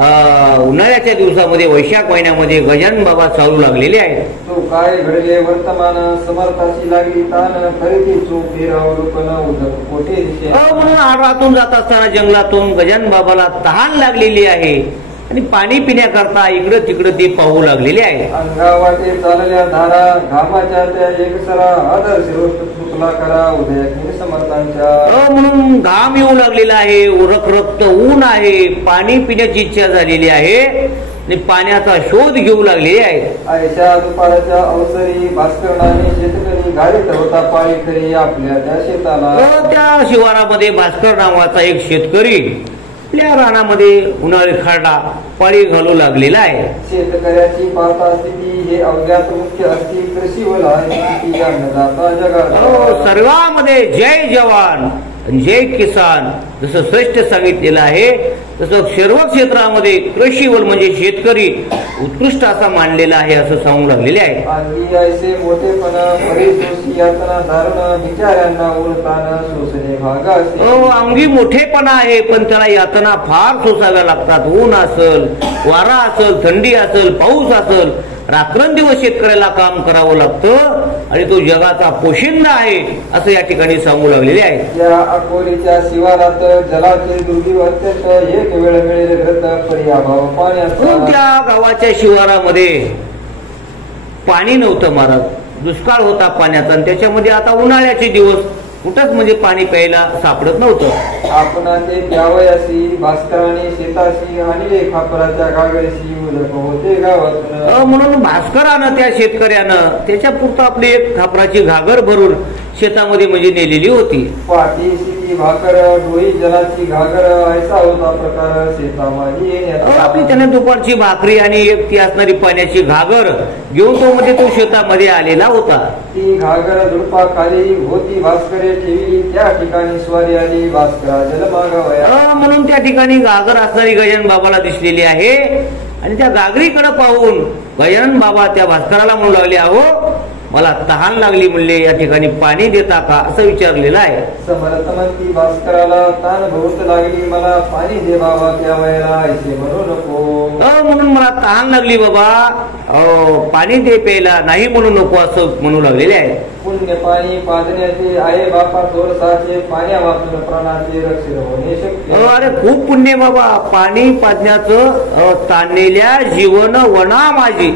उन्हाळ्याच्या दिवसामध्ये वैशाख महिन्यामध्ये गजानन बाबा चालू लागलेले आहेत. तो काय घडले वर्तमान समर्थाची लागली तान, खरेदी चूक फिरावरूपन उदक कोठे दिसे. म्हणून आडरातून जात असताना जंगलातून गजानन बाबाला तहान लागलेली आहे आणि पाणी पिण्याकरता इकडं तिकडं ते पाहू लागलेले आहे. अंगावाटे चालल्या धारा, घामाच्या त्या एकसरा आदर्श चुकला करा उदय समर्थांच्या. म्हणून घाम येऊ लागलेला आहे, रखरक्त ऊन आहे, पाणी पिण्याची इच्छा झालेली आहे आणि पाण्याचा शोध घेऊ लागलेले आहेत. आयशा दुपारच्या अवसरी भास्करनाने शेतकरी घालीत होता पाळी खरी आपल्या त्या शेताला. त्या शिवारामध्ये भास्कर नावाचा एक शेतकरी आपल्या रानामध्ये उन्हाळी खरडा पाळी घालू लागलेला आहे. शेतकऱ्याची पाहता स्थिती हे अवघ्यात मुख्य असती, कृषी व अन्नदाता जगात. सर्वांमध्ये जय जवान जय किसान जसं श्रेष्ठ सांगितलेलं आहे तसं सर्व क्षेत्रामध्ये कृषीवल म्हणजे शेतकरी उत्कृष्ट असा मानलेला आहे असं सांगू लागलेले आहे. अंगी ऐसे मोठेपणा परितोषी यातना धारण, बिचाऱ्यांना उलताना सोसणे भाग असे. अंगी मोठेपणा आहे पण त्याला यातना फार सोसाव्या लागतात. ऊन असेल, वारा असेल, थंडी असेल, पाऊस असेल, रात्रंदिवस शेतकऱ्याला काम करावं लागतं आणि तो जगाचा पोशिंदा आहे असं या ठिकाणी सांगू लागलेले आहे. या अकोलीच्या शिवारात जलाचे दुर्गीव अत्यंत एक वेळ मिळेल ग्रत पर्याभाव पाण्याचा. त्या गावाच्या शिवारामध्ये पाणी नव्हतं महाराज, दुष्काळ होता पाण्याचा आणि त्याच्यामध्ये आता उन्हाळ्याचे दिवस कुठंच म्हणजे पाणी प्यायला सापडत नव्हतं. आपणा ते प्यावयासी भास्कराने शेताशी आणि खापराच्या गागरीशी उलट होते गावात. म्हणून भास्करानं त्या शेतकऱ्यानं त्याच्या पुरतं आपली एक खापराची घागर भरून शेतामध्ये म्हणजे नेलेली होती. पाठी शिटी भाकर डोई जलाची घागर ऐसा होता प्रकार शेतामध्ये येण्याचा. आपली त्याने दुपारची भाकरी आणि एक ती असणारी पाण्याची घागर घेऊन तो मध्ये तो शेतामध्ये आलेला होता. ती घागर झुडपा खाली होती भास्करे ठेवली, त्या ठिकाणी स्वारी आली भास्करा जल मागावया. म्हणून त्या ठिकाणी घागर असणारी गजानन बाबाला दिसलेली आहे आणि त्या घागरीकडे पाहून गजानन बाबा त्या भास्कराला म्हणू लागले, अहो मला तहान लागली म्हणले, या ठिकाणी पाणी देता का असं विचारलेलं आहे. समर्थ म्हणती भास्कराला तान बहुत लागली, मला पाणी दे बाबा प्यावायला ऐसे म्हणू नको. म्हणून मला तहान लागली बाबा, पाणी दे प्यायला, नाही म्हणू नको असं म्हणू लागलेले आहे. पुण्य पाणी पाजण्याचे आहे बापा थोडसाचे, पाण्या वाचून प्राणाचे रक्षण होणे शक्य. अरे खूप पुण्य बाबा, पाणी पाजण्याचं ताणलेल्या जीवन वना माझी,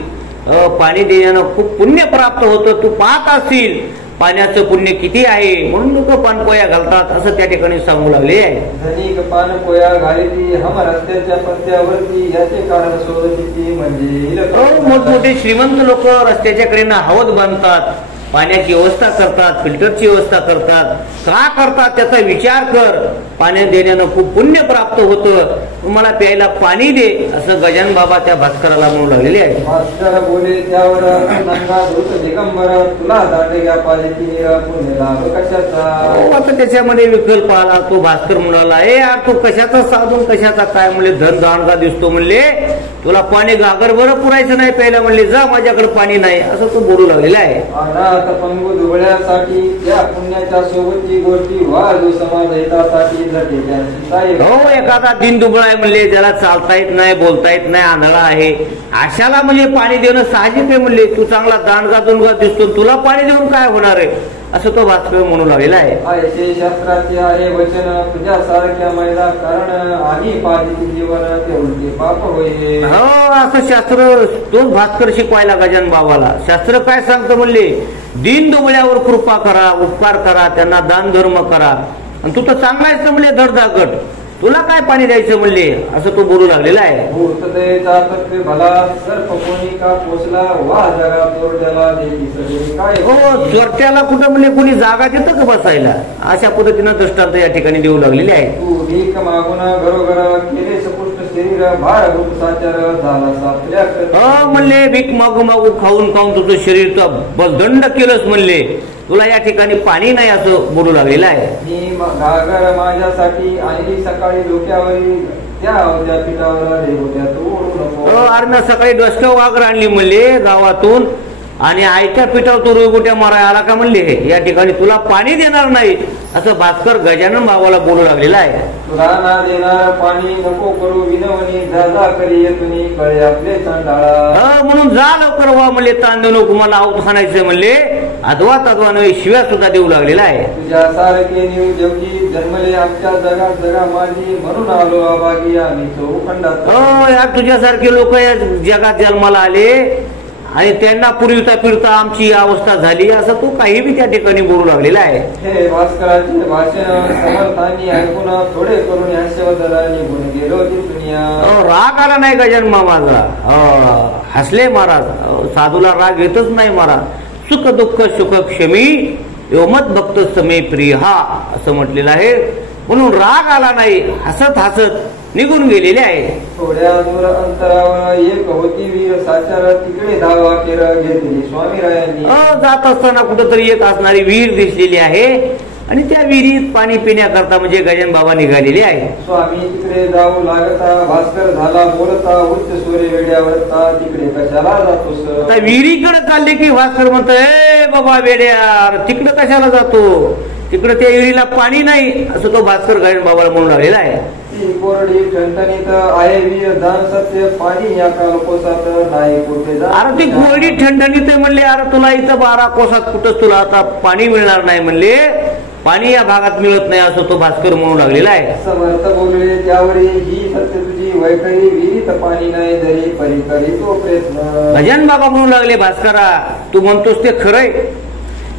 पाणी देण्यानं खूप पुण्य प्राप्त होतं. तू पाहत असशील पाण्याचं पुण्य किती आहे म्हणून लोक पानपोया घालतात असं त्या ठिकाणी सांगू लागले आहे. धनिक पान पोया घालीती हम रस्त्याच्या पत्त्यावरती याचे कारण शोधती म्हणजे मोठमोठे श्रीमंत लोक रस्त्याच्या कडेनं हौद बांधतात, पाण्याची व्यवस्था करतात, फिल्टरची व्यवस्था करतात. का करतात त्याचा विचार कर. पाणी देण्यानं खूप पुण्य प्राप्त होतं. तुम्हाला प्यायला पाणी दे असं गजानन बाबा त्या भास्कराला म्हणू लागलेले आहे. भास्कर बोले त्यावर नंगा धूत दिगंबर तुला दांडग्या पालिकी पुण्य लाभ कशाचा. आता त्याच्यामध्ये विकल्प आला. तो भास्कर म्हणाला ए यार तू कशाचा साधून कशाचा काय म्हणले धन दांडगा दिसतो म्हणले, तुला पाणी गागर बरं पुरायचं नाही प्यायला म्हणले, जा माझ्याकडे पाणी नाही असं तो बोलू लागलेला आहे. अनाथ पंगू दुबळ्यासाठी त्या पुण्याच्या सोबतची गोष्टी वाजू समाज हितासाठी हो एखादा दिन दुबळा आहे म्हणले, ज्याला चालता येत नाही, बोलता येत नाही, आंधळा आहे, अशाला म्हणजे पाणी देणं साहजिक आहे म्हणले. तू चांगला दांडगा दुंडगा दिसतो, तुला पाणी देऊन काय होणार आहे असं तो भास्कर म्हणू लागलेला आहे. शास्त्राचे आहे वचन तुझ्यासारख्या महिला कारण आणि पाहिजे जीवन ते उलटे पाप होईल. हो असं शास्त्र तोच भास्कर शिकवायला गजानन बाबाला. शास्त्र काय सांगतं म्हणले, दिन दुबळ्यावर कृपा करा, उपकार करा, त्यांना दान धर्म करा. आणि तू तर चांगलाच म्हणले धडधाकट, तुला काय पाणी द्यायचं म्हणले असं तो बोलू लागलेला आहे. भूतदयेचा तत्व भला सर्प कोणी का पोचला वा जगा चोरट्याला देती सगळे काय. हो चोरट्याला कुठं म्हणले कोणी जागा देतं का बसायला, अशा पद्धतीनं दृष्टांत या ठिकाणी देऊ लागलेले आहे. तू भीक मागून घरोघर केले सपुष्ट शरीर भारभूत साचार झाला सापल्या. म्हणले भीक मागू मागू खाऊन खाऊन तुझं शरीर बलदंड केलंच म्हणले, तुला या ठिकाणी पाणी नाही असं बोलू लागलेलं आहे. मी घागर माझ्यासाठी आणली सकाळी डोक्यावरील त्या पिठावर अरे सकाळी डोसक्यावर वाघर आणली म्हणले गावातून आणि आईच्या पिठावर तो रोगोट्या मारायला आला का म्हणले, या ठिकाणी तुला पाणी देणार नाही असं भास्कर गजानन बाबाला बोलू लागलेला आहे. तुला ना देणार पाणी नको करू विनवणी दादा करी येतुनी कळे आपले चांडाळा. म्हणून जा लवकर वा म्हणले, तांदूळ नको मला आऊत खाणायचं म्हणले, अथवा तद्वा नव्हे शिव्या सुद्धा देऊ लागलेला आहे. तुझ्या सारखे न्यू जगी जन्मले आमच्या जगात जगा माझी म्हणून आलो अभागी आम्ही चौखंडात. यार तुझ्यासारखे लोक या जगात जन्माला आले आणि त्यांना पुरविता फिरता आमची अवस्था झाली असं तो काही बी त्या ठिकाणी बोलू लागलेला आहे. हे भास्कराचे भाषण समर्थांनी ऐकून थोडे करून हास्यवदला निघून गेलो दुनिया. राग आला नाही गजानन मामाचा, हसले महाराज. साधूला राग येतच नाही महाराज. सुख दुःख सुख क्षमी योमत भक्त समे प्रिय हा असं म्हटलेलं आहे. म्हणून राग आला नाही, हसत हसत निघून गेलेले आहे. थोड्या दूर अंतरावर एक होती वीर साचार तिकडे धावा केर घेतली स्वामीरायांनी. जात असताना कुठंतरी एक असणारी विहीर दिसलेली आहे आणि त्या विहिरीत पाणी पिण्याकरता म्हणजे गजानन बाबा निघालेले आहे. स्वामी तिकडे जाऊ लागता भास्कर झाला बोलता उच्च सूर्य वेड्यावरता तिकडे कशाला जातोस. आता विहिरीकडे चालले की भास्कर म्हणतो ए बाबा वेड्या तिकडे कशाला जातो, तिकडे त्या विहिरीला पाणी नाही असं तो भास्कर गजानन बाबाला म्हणून लागलेला आहे. ती कोरडी ठणठणीत आहे वीर दान सत्य पाणी या कालकोसात नाही कुठे जा. अरे ती कोरडी ठणठणीत म्हणले, अरे तुला इथं 12 कोसात कुठंच तुला आता पाणी मिळणार नाही म्हणले, पाणी या भागात मिळत नाही असं तो भास्कर म्हणू लागलेला आहे. समर्थ बोलले त्यावरी ही सत्य तुझी वैखरी विहिरीत पाणी नाही जरी परी करी तो प्रयत्न. गजानन बाबा म्हणू लागले भास्करा तू म्हणतोस ते खरंय,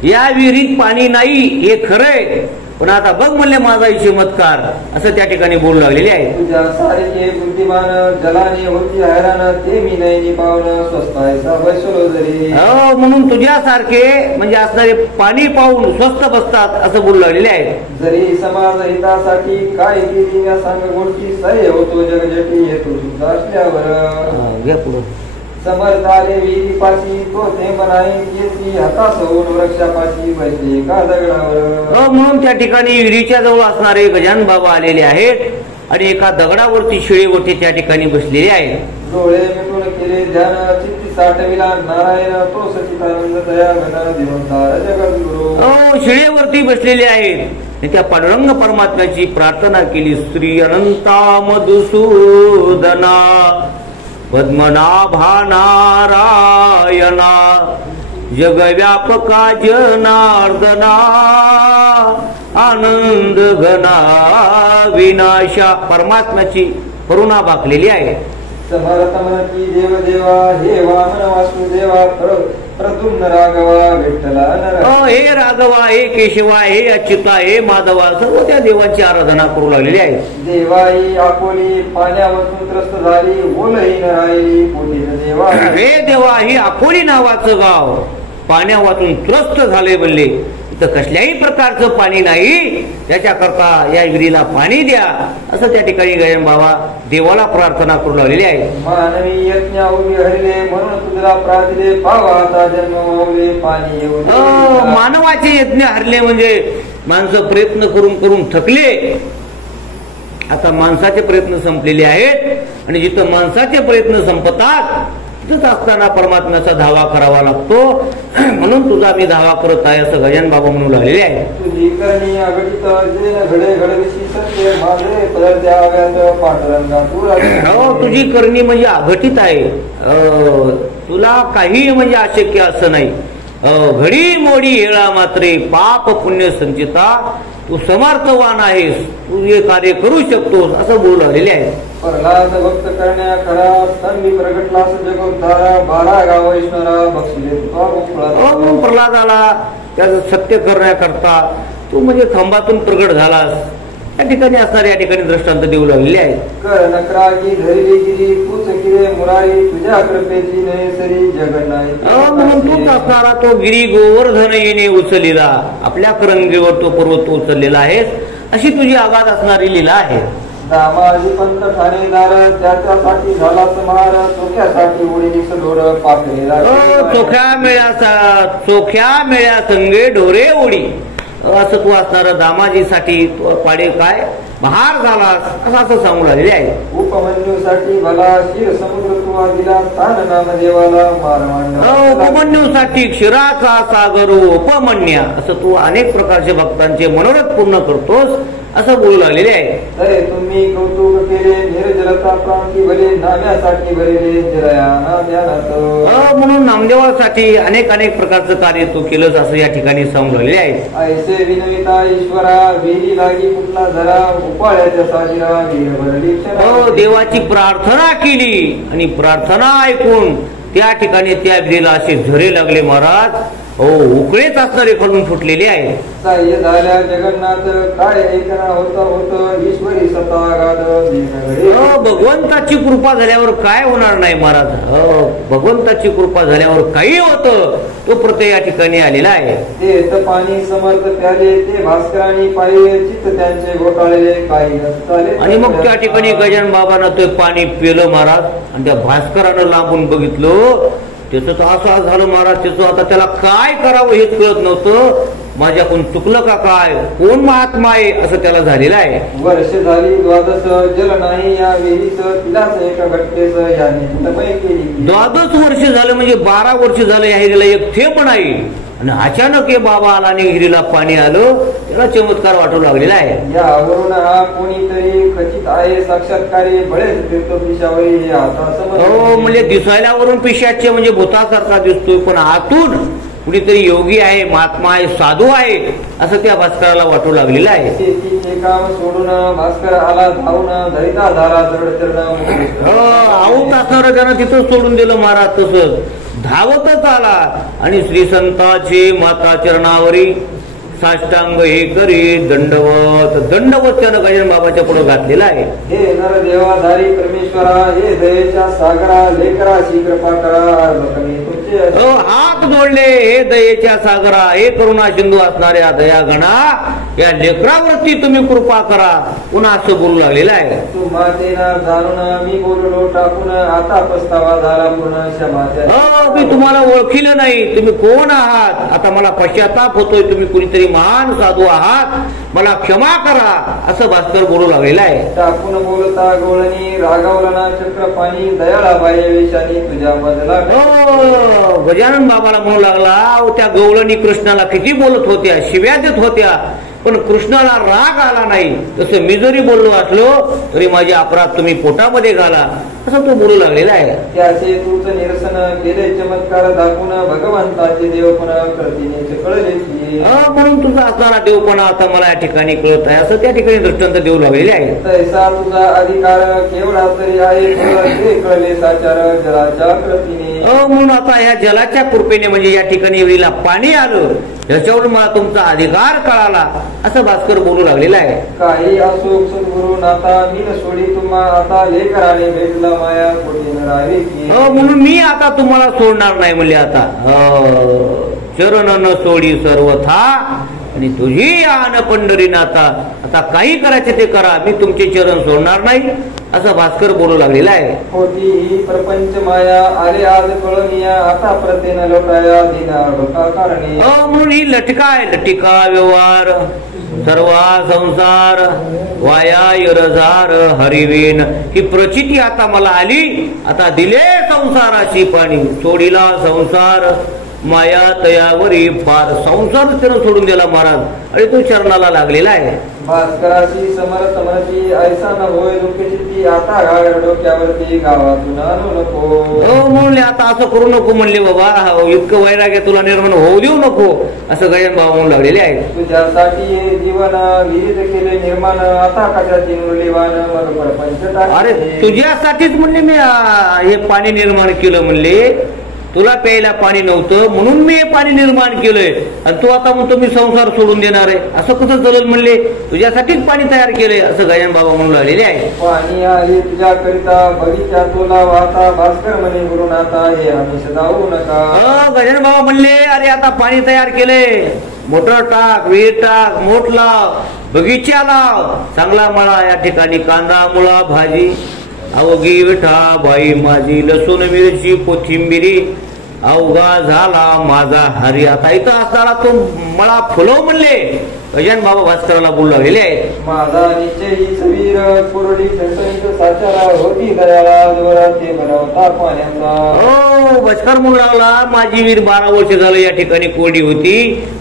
या विहिरीत पाणी नाही हे खरंय, पण आता बघ म्हणले माझा चमत्कार असं त्या ठिकाणी बोलू लागलेले आहे. तुझ्या सारखे बुद्धिमान जलाने होती हैराण ते मी नाही पावन स्वस्त बसलो जरी. म्हणून तुझ्यासारखे म्हणजे असणारे पाणी पाहून स्वस्त बसतात असं बोलू लागलेले आहे. जरी समाज हितासाठी काय केली या सांग गोष्टी सय होतो जगजटी हेतू सुद्धा असल्यावर. समर्थ आले विहिरीपाशी तो थेंब नाही हातास होऊन वृक्षापाशी बसले का दगडावर. म्हणून त्या ठिकाणी विहिरीच्या जवळ असणारे गजानन बाबा आलेले आहेत आणि एका दगडावरती शिळेवरती त्या ठिकाणी बसलेले आहेत. डोळे मिटून केले ध्यान चित्ती साठविला नारायण तो सचितानंद दया घन देवतार जगद्गुरु. शिळेवरती बसलेले आहेत. त्या पांडुरंग परमात्म्याची प्रार्थना केली. श्री अनंता मधुसूदना पद्मनाभा नारायणा जगव्यापका जनार्दना आनंद घना विनाशा परमात्म्याची करुणा भाकलेली आहे. समर्थ मनकी देव देवा हे वामन वासुदेवा प्रद्युम्न राघवा विठ्ठला नर. हे राघवा, हे केशवा, हे अच्युता, हे माधवा, सर्व त्या देवांची आराधना करू लागलेली आहे. देवाई अकोली पाण्यावरून त्रस्त झाली, ओलही न राहिली पोटीत देवा. हे देवा, ही अकोली नावाचं गाव पाण्या वाचून त्रस्त झाले म्हणले. इथं कसल्याही प्रकारचं पाणी नाही, त्याच्याकरता या विहिरीला पाणी द्या, असं त्या ठिकाणी गजानन बाबा देवाला प्रार्थना करू लागलेली आहे. मानवी यज्ञ उभी हरले, म्हणून तुझला प्रार्थले, पावाचा जन्म माऊले पाणी येऊ. मानवाचे यज्ञ हरले म्हणजे माणसं प्रयत्न करून करून थकले. आता माणसाचे प्रयत्न संपलेले आहेत आणि जिथं माणसाचे प्रयत्न संपतात तिथंच असताना परमात्म्याचा धावा करावा लागतो. म्हणून तुझा मी धावा करत आहे असं गजानन बाबा म्हणू लागलेले आहे. तुझी करणी अघटित जे घडे घडविशी सत्य माझे पदर द्याव्यात पांडुरंगा तू. तुझी करणी म्हणजे अघटित आहे, तुला काही म्हणजे अशक्य असं नाही. घडी मोडी येळा मात्रे पाप पुण्य संचिता, तू समर्थवान आहेस, तू हे कार्य करू शकतोस असं बोलू लागलेले आहे. प्रल्हाद भक्त करण्या खरा संधी प्रगटलास जगोद्धारा, 12 गाव ईश्वरा बक्षिले तुका. प्रल्हादाला त्याचं सत्य करण्याकरता तू म्हणजे खंबातून प्रगट झालास, या ठिकाणी असणारे या ठिकाणी दृष्टांत देऊ लागलेले आहेत. कर नकरागी धरली गिरी तूच किरे मुरारी, तुझ्या कृपेची नयसरी जगन नाही. म्हणून तूच असणारा तो गिरी गोवर्धन येणे उचललेला, आपल्या करंगीवर तो पर्वत उचललेला आहेस, अशी तुझी आगाध असणारी लीला आहे. दामाजी पंत ठाणेदार, त्याच्यासाठी झाला समार, चोख्यासाठी उडी सडोर पाकलेला. चोख्या मेळ्या संगे ढोरे उडी, असं तू असणार दामाजीसाठी पाडे काय महार झालास असं सांगू लागले आहे. उपमन्यूसाठी भला क्षीर समुद्र तुवा दिला, स्थान नाम देवाला मारमांड. उपमन्यूसाठी क्षीराचा सागर उपमन्या, असं तू अनेक प्रकारचे भक्तांचे मनोरथ पूर्ण करतोस असं बोलू लागलेले आहे. अरे तुम्ही कौतुक केले निर्जलता प्रांती भले, नाम्यासाठी भरले जलया नाम्यानात. म्हणून नामदेवासाठी अनेक अनेक प्रकारचं कार्य तू केलंस असं या ठिकाणी सांगू लागले आहे. ऐसे विनविता ईश्वरा, विहिरी लागी कुठला धरा, उपाळ्याच्या साजिरा वीर भरली. देवाची प्रार्थना केली आणि प्रार्थना ऐकून त्या ठिकाणी त्या विहिरीला असे झरे लागले महाराज. उकळेच असणारे खालून फुटलेले आहे. साह्य झाल्या जगन्नाथ, काय ऐकना होत ईश्वरी सत्ता. भगवंताची कृपा झाल्यावर काय होणार नाही महाराज. भगवंताची कृपा झाल्यावर काही होतं, तो प्रत्यय या ठिकाणी आलेला आहे. ते पाणी समर्थ प्याले, ते भास्करांनी पाहिले, चित्त त्यांचे घोटाळले काही नसताले. आणि मग त्या ठिकाणी गजानन बाबांना ते पाणी पिलं महाराज आणि त्या भास्करानं लांबून बघितलं. त्याचं तर असं झालं महाराज, त्याचं आता त्याला काय करावं हेच कळत नव्हतं. माझ्याकडून चुकलं का काय, कोण महात्मा आहे असं त्याला झालेलं आहे. वर्ष झाली 12 जल नाही या विहिरीच, तिलाच एका घटकेच याने तमय केली. 12 वर्ष झालं म्हणजे 12 वर्ष झालं या विहिरीला एक थेंब नाही. आणि अचानक हे बाबा आला आणि विहिरीला पाणी आलं, त्याला चमत्कार वाटू लागलेला आहे. यावरून हा कोणीतरी खचित आहे साक्षात्कारी, बळेच फिरतो पिशावरी आता समज. म्हणजे दिसायल्यावरून पिशाचे म्हणजे भूतासारखा दिसतोय, पण आतून कुणीतरी योगी आहे, महात्मा आहे, साधू आहे असं त्या भास्कराला वाटू लागलेलं आहे. शेतीचे काम सोडून भास्कर आला धावून, धरिता धारा जड चरण. आऊत असणार त्यानं तिथं सोडून दिलं महाराज. तसंच धावतच आला आणि श्री संताचे माता चरणावरी साष्टांग हे करी दंडवत. दंडवत त्यानं गजानन बाबाच्या पुढे घातलेला आहे. हे नर देवाधारी परमेश्वरा, हे दयेच्या सागरा, लेकराची कृपा करा. हात जोडले, हे दयेच्या सागरा, हे करुणा सिंधू असणाऱ्या दया गणा, या लेकरावरती तुम्ही कृपा करा. पुन्हा असं बोलू लागलेलं आहे. तू मातेना जाणून मी बोललो टाकून, आता पस्तावा झाला पूर्ण क्षमा. मी तुम्हाला ओळखीलं नाही, तुम्ही कोण आहात, आता मला पश्चाताप होतोय, तुम्ही कुणीतरी महान साधू आहात, मला क्षमा करा असं भास्कर बोलू लागलेला आहे. टाकून बोलता गोळणी, रागावला ना चक्र पाणी, दयाळा बाह्य वेशानी तुझ्या बदला. गजानन बाबाला म्हणू लागला, त्या गवळणी कृष्णाला किती बोलत होत्या, शिव्या देत होत्या, पण कृष्णाला राग आला नाही. तसं मी जरी बोललो असलो तरी माझे अपराध तुम्ही पोटामध्ये घाला असं तो बोलू लागलेला आहे. त्याचे तूच निरसन केले चमत्कार दाखवून, भगवंताचे देव पण प्रतिने कळले. म्हणून तुझा असणारा देवपणा आता मला या ठिकाणी कळत आहे असं त्या ठिकाणी दृष्टांत देऊ लागलेले आहे. तैसा तुझा अधिकार केवढा तरी आहे कळले साचार जलाच्या कृतीने. म्हणून आता ह्या जलाच्या कृपेने म्हणजे या ठिकाणी एवढीला पाणी आलं याच्यावर मला तुमचा अधिकार कळाला असं भास्कर बोलू लागलेला आहे. काही असो सद्गुरु नाता मी सोडी तुम्हा आता लेकराने भेटला माया कोटी राहावी की. म्हणून मी आता तुम्हाला सोडणार नाही म्हणले. आता चरण न सोडी सर्वथा आणि तुझी आन पंढरीनाथा. आता काही करायचे ते करा मी तुमचे चरण सोडणार नाही असं भास्कर बोलू लागलेला आहे. होती ही प्रपंच माया आले आज कळनिया आता प्रतेन लोटाया दिना डोका कारणे. म्हणून ही लटिका व्यवहार सर्वा संसार वाया यरजार हरिवेन ही प्रचिती आता मला आली. आता दिले संसाराची पाणी सोडिला संसार माया तयावरी फार. संसार त्यानं सोडून दिला महाराज आणि तो चरणाला लागलेला आहे. भास्कराची समर्थ मनती ऐसा न होय दुःखी आता घागर डोक्यावरती गावातून आणू नको. म्हणले आता असं करू नको म्हणले बाबा इतकं वैराग्य तुला निर्माण होऊ देऊ नको असं गजानन बाबा म्हणून लागलेले आहे. तुझ्यासाठी हे जीवन विहित केले निर्माण आता कशाची मूल्यवान मग प्रपंच. अरे तुझ्यासाठीच म्हणले मी हे पाणी निर्माण केलं म्हणले. तुला प्यायला पाणी नव्हतं म्हणून मी हे पाणी निर्माण केलंय आणि तू आता म्हणतो मी संसार सोडून देणार आहे असं कसं चालेल म्हणले. तुझ्यासाठीच पाणी तयार केलंय असं गजानन बाबा म्हणून लागलेले आहे. पाणी आहे तुझ्याकरिता बगीचा तुला वाहता भास्कर म्हणे गुरुनाथा हे आम्ही जाऊ नका. गजानन बाबा म्हणले अरे आता पाणी तयार केलंय मोटर टाक विहीर टाक मोठ लाव बगीचा लाव चांगला मळा या ठिकाणी कांदा मुळा भाजी अवघी विठा बाई माझी लसूण मिरची कोथिंबिरी अवघा झाला माझा हरी. आता इथं असताना तो मला फुलव म्हणले गजानन बाबा भास्कराला बोलू लागलेले आहेत. माझा निश्चय ही सवीर कोरडी संतनित साचारा होती दयाला जोरात ते बनवता पाण्याचा. भास्कर म्हणू लागला माझी वीर 12 वर्ष झालं या ठिकाणी कोरडी होती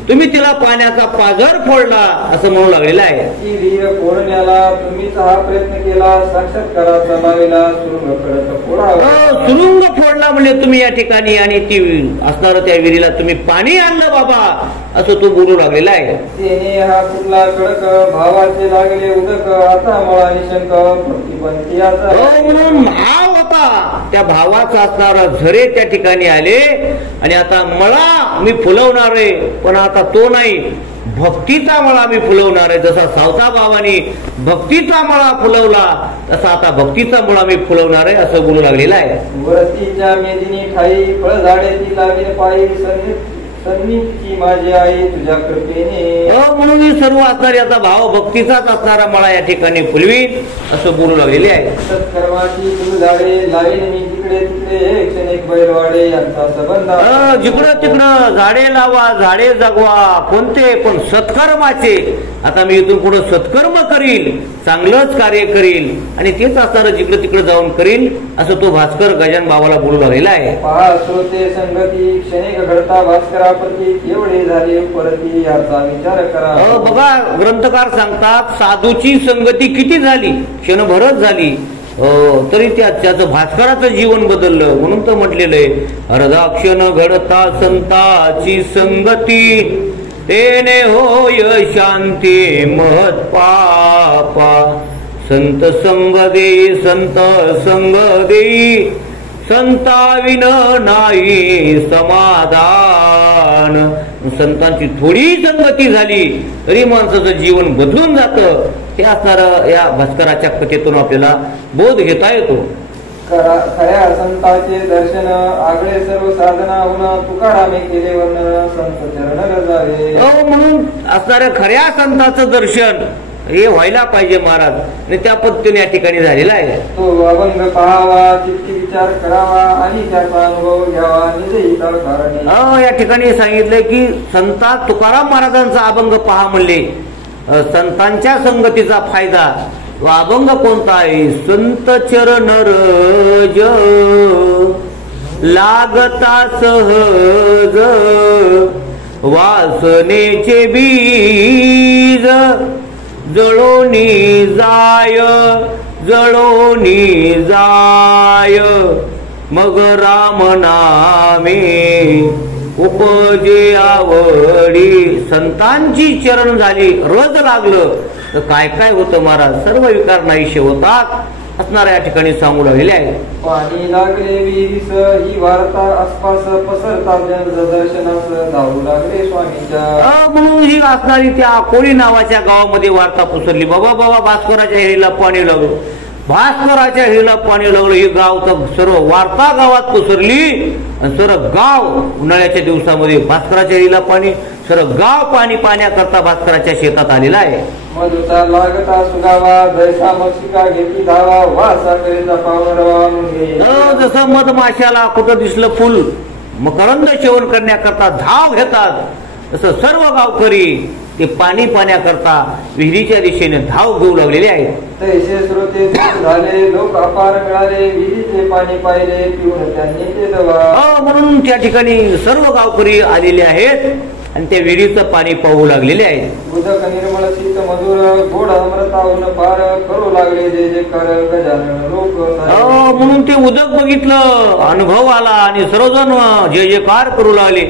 तुम्ही तिला पाण्याचा पाझर फोडला असं म्हणू लागलेला आहे. ती वीर फोडण्याला तुम्हीच हा प्रयत्न केला साक्षात्काराचा मावेला सुरुंग कडक फोडा. सुरुंग फोडला म्हणजे तुम्ही या ठिकाणी आणि ती असणार त्या विहिरीला तुम्ही पाणी आणलं बाबा असं तो बोलू लागलेला आहे. त्याने हा कुठला कडक भावाचे लागले उदक आता मला निशंक प्रतिपंथीयाचा. म्हणून भाव होता त्या भावाचा असणारा झरे त्या ठिकाणी आले आणि आता मला मी फुलवणार आहे पण आता तो नाही भक्तीचा मळा मी फुलवणार आहे. जसा सावता बाबांनी भक्तीचा मळा फुलवला तसा आता भक्तीचा मळा मी फुलवणार आहे असं बोलू लागलेला आहे. वरतीच्या मेदिनी ठाई फळ झाडेची लागेल पायी सन्नीची माझी आई तुझ्या कृपेने. म्हणून ही सर्व असणारी आता भाव भक्तीचाच असणारा मळा या ठिकाणी फुलवीन असं बोलू लागलेले आहे. सत्कर्माची फुल झाडे लावेन मी जिकडे तिकडे एक बैलवाडे यांचा संबंध. जिकडं तिकडं झाडे लावा झाडे जगवा कोणते पण सत्कर्माचे. आता मी इथून पुढे सत्कर्म करील चांगलंच कार्य करील आणि तेच असणारं जिकडं तिकडे जाऊन करील असं तो भास्कर गजानन बाबाला बोलू लागलेला आहे. पहा श्रोते संगती क्षणिक घडता भास्कराप्रती केवढे झाले परती याचा विचार करा. बघा ग्रंथकार सांगतात साधूची संगती किती झाली क्षणभरच झाली तरी त्याचं भास्कराचं जीवन बदललं म्हणून तर म्हटलेलं आहे अर्धा क्षण घडता संताची संगती तेने होय शांती महत पापा. संत संग देई संत संग देई संताविन नाही समाधान. संतांची थोडी संगती झाली तरी माणसाचं जीवन बदलून जातं. ते असणार या भास्कराच्या कथेतून आपल्याला बोध घेता येतो. खऱ्या संतांचे दर्शन आगळे सर्व साधना होऊन तुकारामे केले वर्ण संत चरण जावे. म्हणून असणाऱ्या खऱ्या संतांचं दर्शन हे व्हायला पाहिजे महाराज आणि त्या पद्धतीने या ठिकाणी झालेला आहे. तो अभंग पाहावा चित्ती विचार करावा आणि त्याचा अनुभव घ्यावा निजहिता कारणे. या ठिकाणी सांगितलंय की संत तुकाराम महाराजांचा अभंग पहा म्हणले. संतांच्या संगतीचा फायदा व अभंग कोणता आहे संत चरण रज लागता सहज वासनेचे बीज जळोनी जाय जळोनी जाय मग राम नामे उपजे आवडी संतांची चरण झाली रज लागलं तर काय काय होतं महाराज सर्व विकार नाहीशे होतात असणाऱ्या या ठिकाणी सांगू लागलेले आहे. पाणी लागले विहिरीस ही वार्ता आसपास पसरता दर्शनास धावू लागले स्वामीच्या. म्हणून ही असणारी त्या अकोली नावाच्या गावामध्ये वार्ता पसरली. बाबा बाबा भास्कराच्या हिरीला पाणी लागलं, भास्कराच्या हिरीला पाणी लागलं. हे गाव तर सर्व वार्ता गावात पसरली आणि सर्व गाव उन्हाळ्याच्या दिवसामध्ये भास्कराच्या हिरीला पाणी, सर्व गाव पाणी पाण्याकरता भास्कराच्या शेतात आलेला आहे. मधुचा लागता सुगावा जैसा मक्षिका घेतली धावा वासा करीता पावन रवानून घे. जसं मधमाशाला कुठं दिसलं फुल मकरंद सेवन करण्याकरता धाव घेतात तसं सर्व गावकरी ते पाणी पाण्याकरता विहिरीच्या दिशेने धाव घेऊ लागलेले आहेत. तैसे श्रोते झाले लोक अपार मिळाले विहिरीचे पाणी पाहिले पिऊन त्यांनी ते दवा. म्हणून त्या ठिकाणी सर्व गावकरी आलेले आहेत आणि त्या विहिरीचं पाणी पाहू लागलेले आहेत. उदक निर्मळ शीत मधुर गोड अमृताहून पार करू लागले जे जे कर गजानन लोक. म्हणून ते उदक बघितलं, अनुभव आला आणि सर्वजण जे जे कार करू लागले.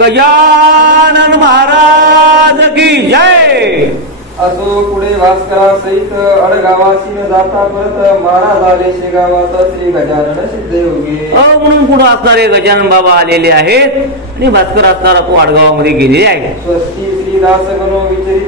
गजानन महाराज की जय. असो पुढे भास्करा सहित अडगावासी न जाता परत महाराज आले शेगावात श्री गजानन सिद्ध योगी. म्हणून पुढे असणारे गजानन बाबा आलेले आहेत आणि भास्कर असणारा तो आडगावामध्ये गेलेले आहे. स्वस्ती श्रीदास गणो विचरित